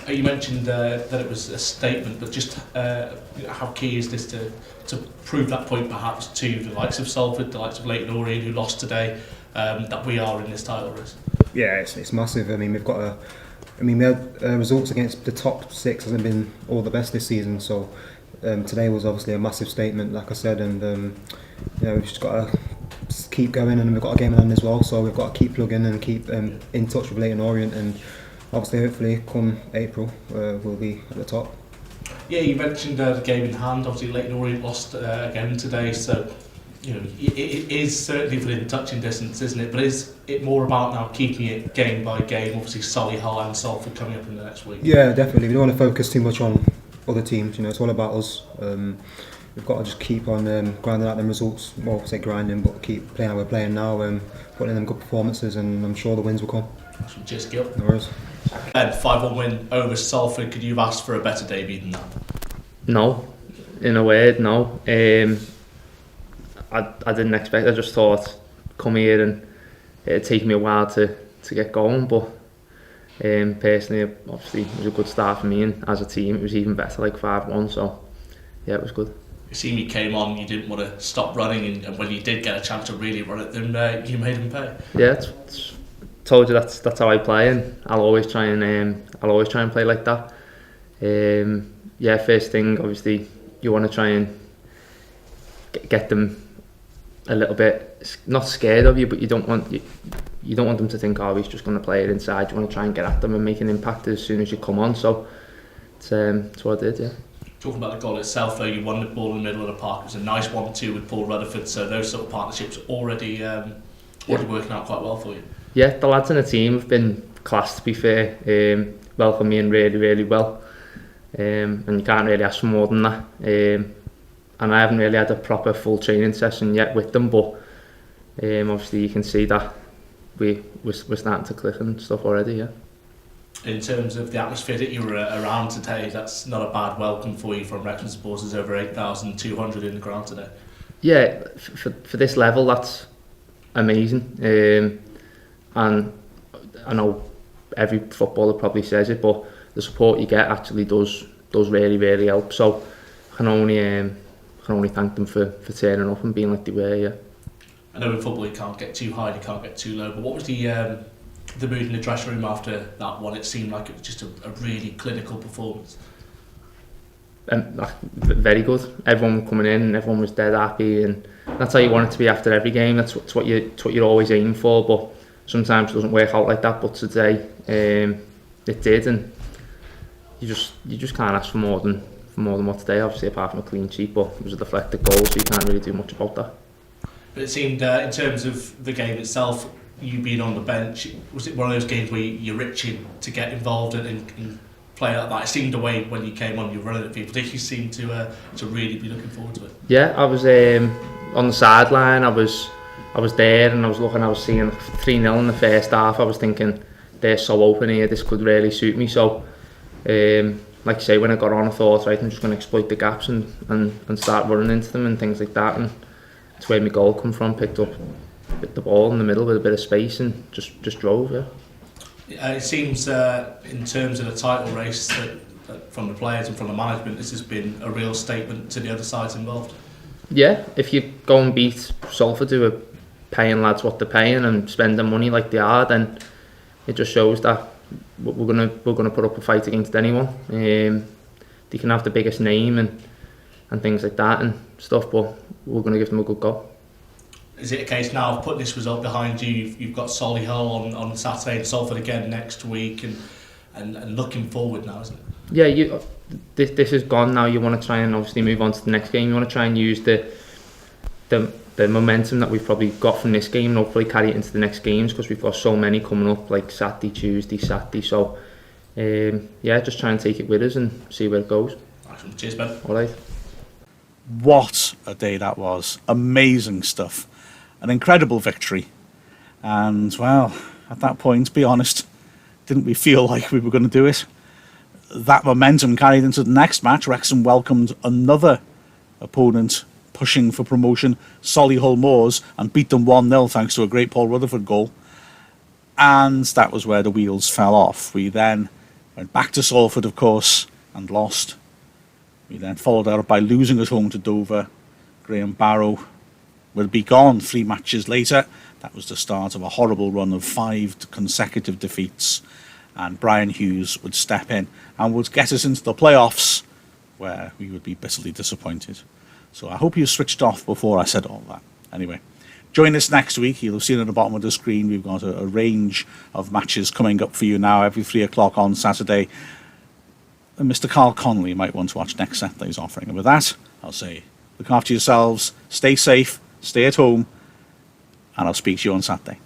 You mentioned that it was a statement, but just how key is this to prove that point perhaps to the likes of Salford, the likes of Leyton Orient who lost today, that we are in this title race? Yeah, it's massive. I mean, we had results against the top 6 hasn't been all the best this season, so today was obviously a massive statement, like I said, and we've just got to keep going, and we've got a game in hand as well, so we've got to keep plugging and keep in touch with Leyton Orient, and obviously hopefully come April we'll be at the top. Yeah, you mentioned the game in hand. Obviously Leyton Orient lost again today, so it is certainly within touching distance, isn't it? But is it more about now keeping it game by game? Obviously, Solihull and Salford coming up in the next week. Yeah, definitely. We don't want to focus too much on other teams. It's all about us. We've got to just keep on grinding out them results. Well, say grinding, but keep playing how we're playing now, putting in them good performances, and I'm sure the wins will come. Cheers, Gil. No worries. And 5-1 win over Salford. Could you have asked for a better debut than that? No, in a word, no. I didn't expect. I just thought come here and it'd take me a while to get going. But personally, obviously, it was a good start for me, and as a team, it was even better, like 5-1. So yeah, it was good. You see, you came on, you didn't want to stop running, and when you did get a chance to really run it, then you made him pay. Yeah, told you that's how I play, and I'll always try and play like that. Yeah, first thing, obviously, you want to try and get them a little bit not scared of you, but you don't want them to think, oh, he's just going to play it inside. You want to try and get at them and make an impact as soon as you come on. So it's what I did. Yeah. Talking about the goal itself, though, you won the ball in the middle of the park. It was a nice 1-2 with Paul Rutherford, so those sort of partnerships already working out quite well for you. Yeah, the lads in the team have been class, to be fair. Welcome me in really, really well, and you can't really ask for more than that. And I haven't really had a proper full training session yet with them, but obviously you can see that we're starting to click and stuff already. Yeah. In terms of the atmosphere that you were around today, that's not a bad welcome for you from Wrexham supporters. Over 8,200 in the ground today. Yeah, for this level, that's amazing. And I know every footballer probably says it, but the support you get actually does really, really help. So I can only thank them for turning up and being like they were. Yeah. I know in football you can't get too high, you can't get too low, but what was the mood in the dressing room after that one? It seemed like it was just a really clinical performance. Very good. Everyone coming in and everyone was dead happy, and that's how you want it to be after every game. That's what you're always aiming for, but sometimes it doesn't work out like that. But today it did, and you just can't ask for more than what today, obviously, apart from a clean sheet, but it was a deflected goal, so you can't really do much about that. But it seemed in terms of the game itself, you being on the bench, was it one of those games where you're itching to get involved and play like that? It seemed the way when you came on, you were running at people. Did you seem to really be looking forward to it? Yeah, I was on the sideline. I was there, and I was seeing 3-0 in the first half. I was thinking, they're so open here, this could really suit me. So like you say, when I got on, I thought, right, I'm just going to exploit the gaps and start running into them and things like that. And that's where my goal come from. Picked up the ball in the middle with a bit of space and just drove. Yeah. It seems in terms of the title race that from the players and from the management, this has been a real statement to the other sides involved. Yeah, if you go and beat Salford, who are paying lads what they're paying and spending money like they are, then it just shows that we're gonna put up a fight against anyone. They can have the biggest name and things like that and stuff, but we're gonna give them a good go. Is it a case now of putting this result behind you? You've got Solihull on Saturday and Salford again next week, and looking forward now, isn't it? Yeah, this is gone now. You want to try and obviously move on to the next game. You want to try and use the momentum that we've probably got from this game and hopefully carry it into the next games, because we've got so many coming up, like Saturday, Tuesday, Saturday. So yeah, just try and take it with us and see where it goes. Excellent. Cheers, Ben. All right. What a day that was. Amazing stuff. An incredible victory. And, well, at that point, be honest, didn't we feel like we were going to do it? That momentum carried into the next match. Wrexham welcomed another opponent pushing for promotion, Solihull Moors, and beat them 1-0 thanks to a great Paul Rutherford goal. And that was where the wheels fell off. We then went back to Salford, of course, and lost. We then followed that up by losing at home to Dover. Graham Barrow will be gone 3 matches later. That was the start of a horrible run of 5 consecutive defeats. And Brian Hughes would step in and would get us into the playoffs, where we would be bitterly disappointed. So I hope you switched off before I said all that. Anyway, join us next week. You'll have seen at the bottom of the screen we've got a range of matches coming up for you now every 3 o'clock on Saturday. And Mr. Carl Connolly might want to watch next Saturday's offering. And with that, I'll say, look after yourselves, stay safe, stay at home, and I'll speak to you on Saturday.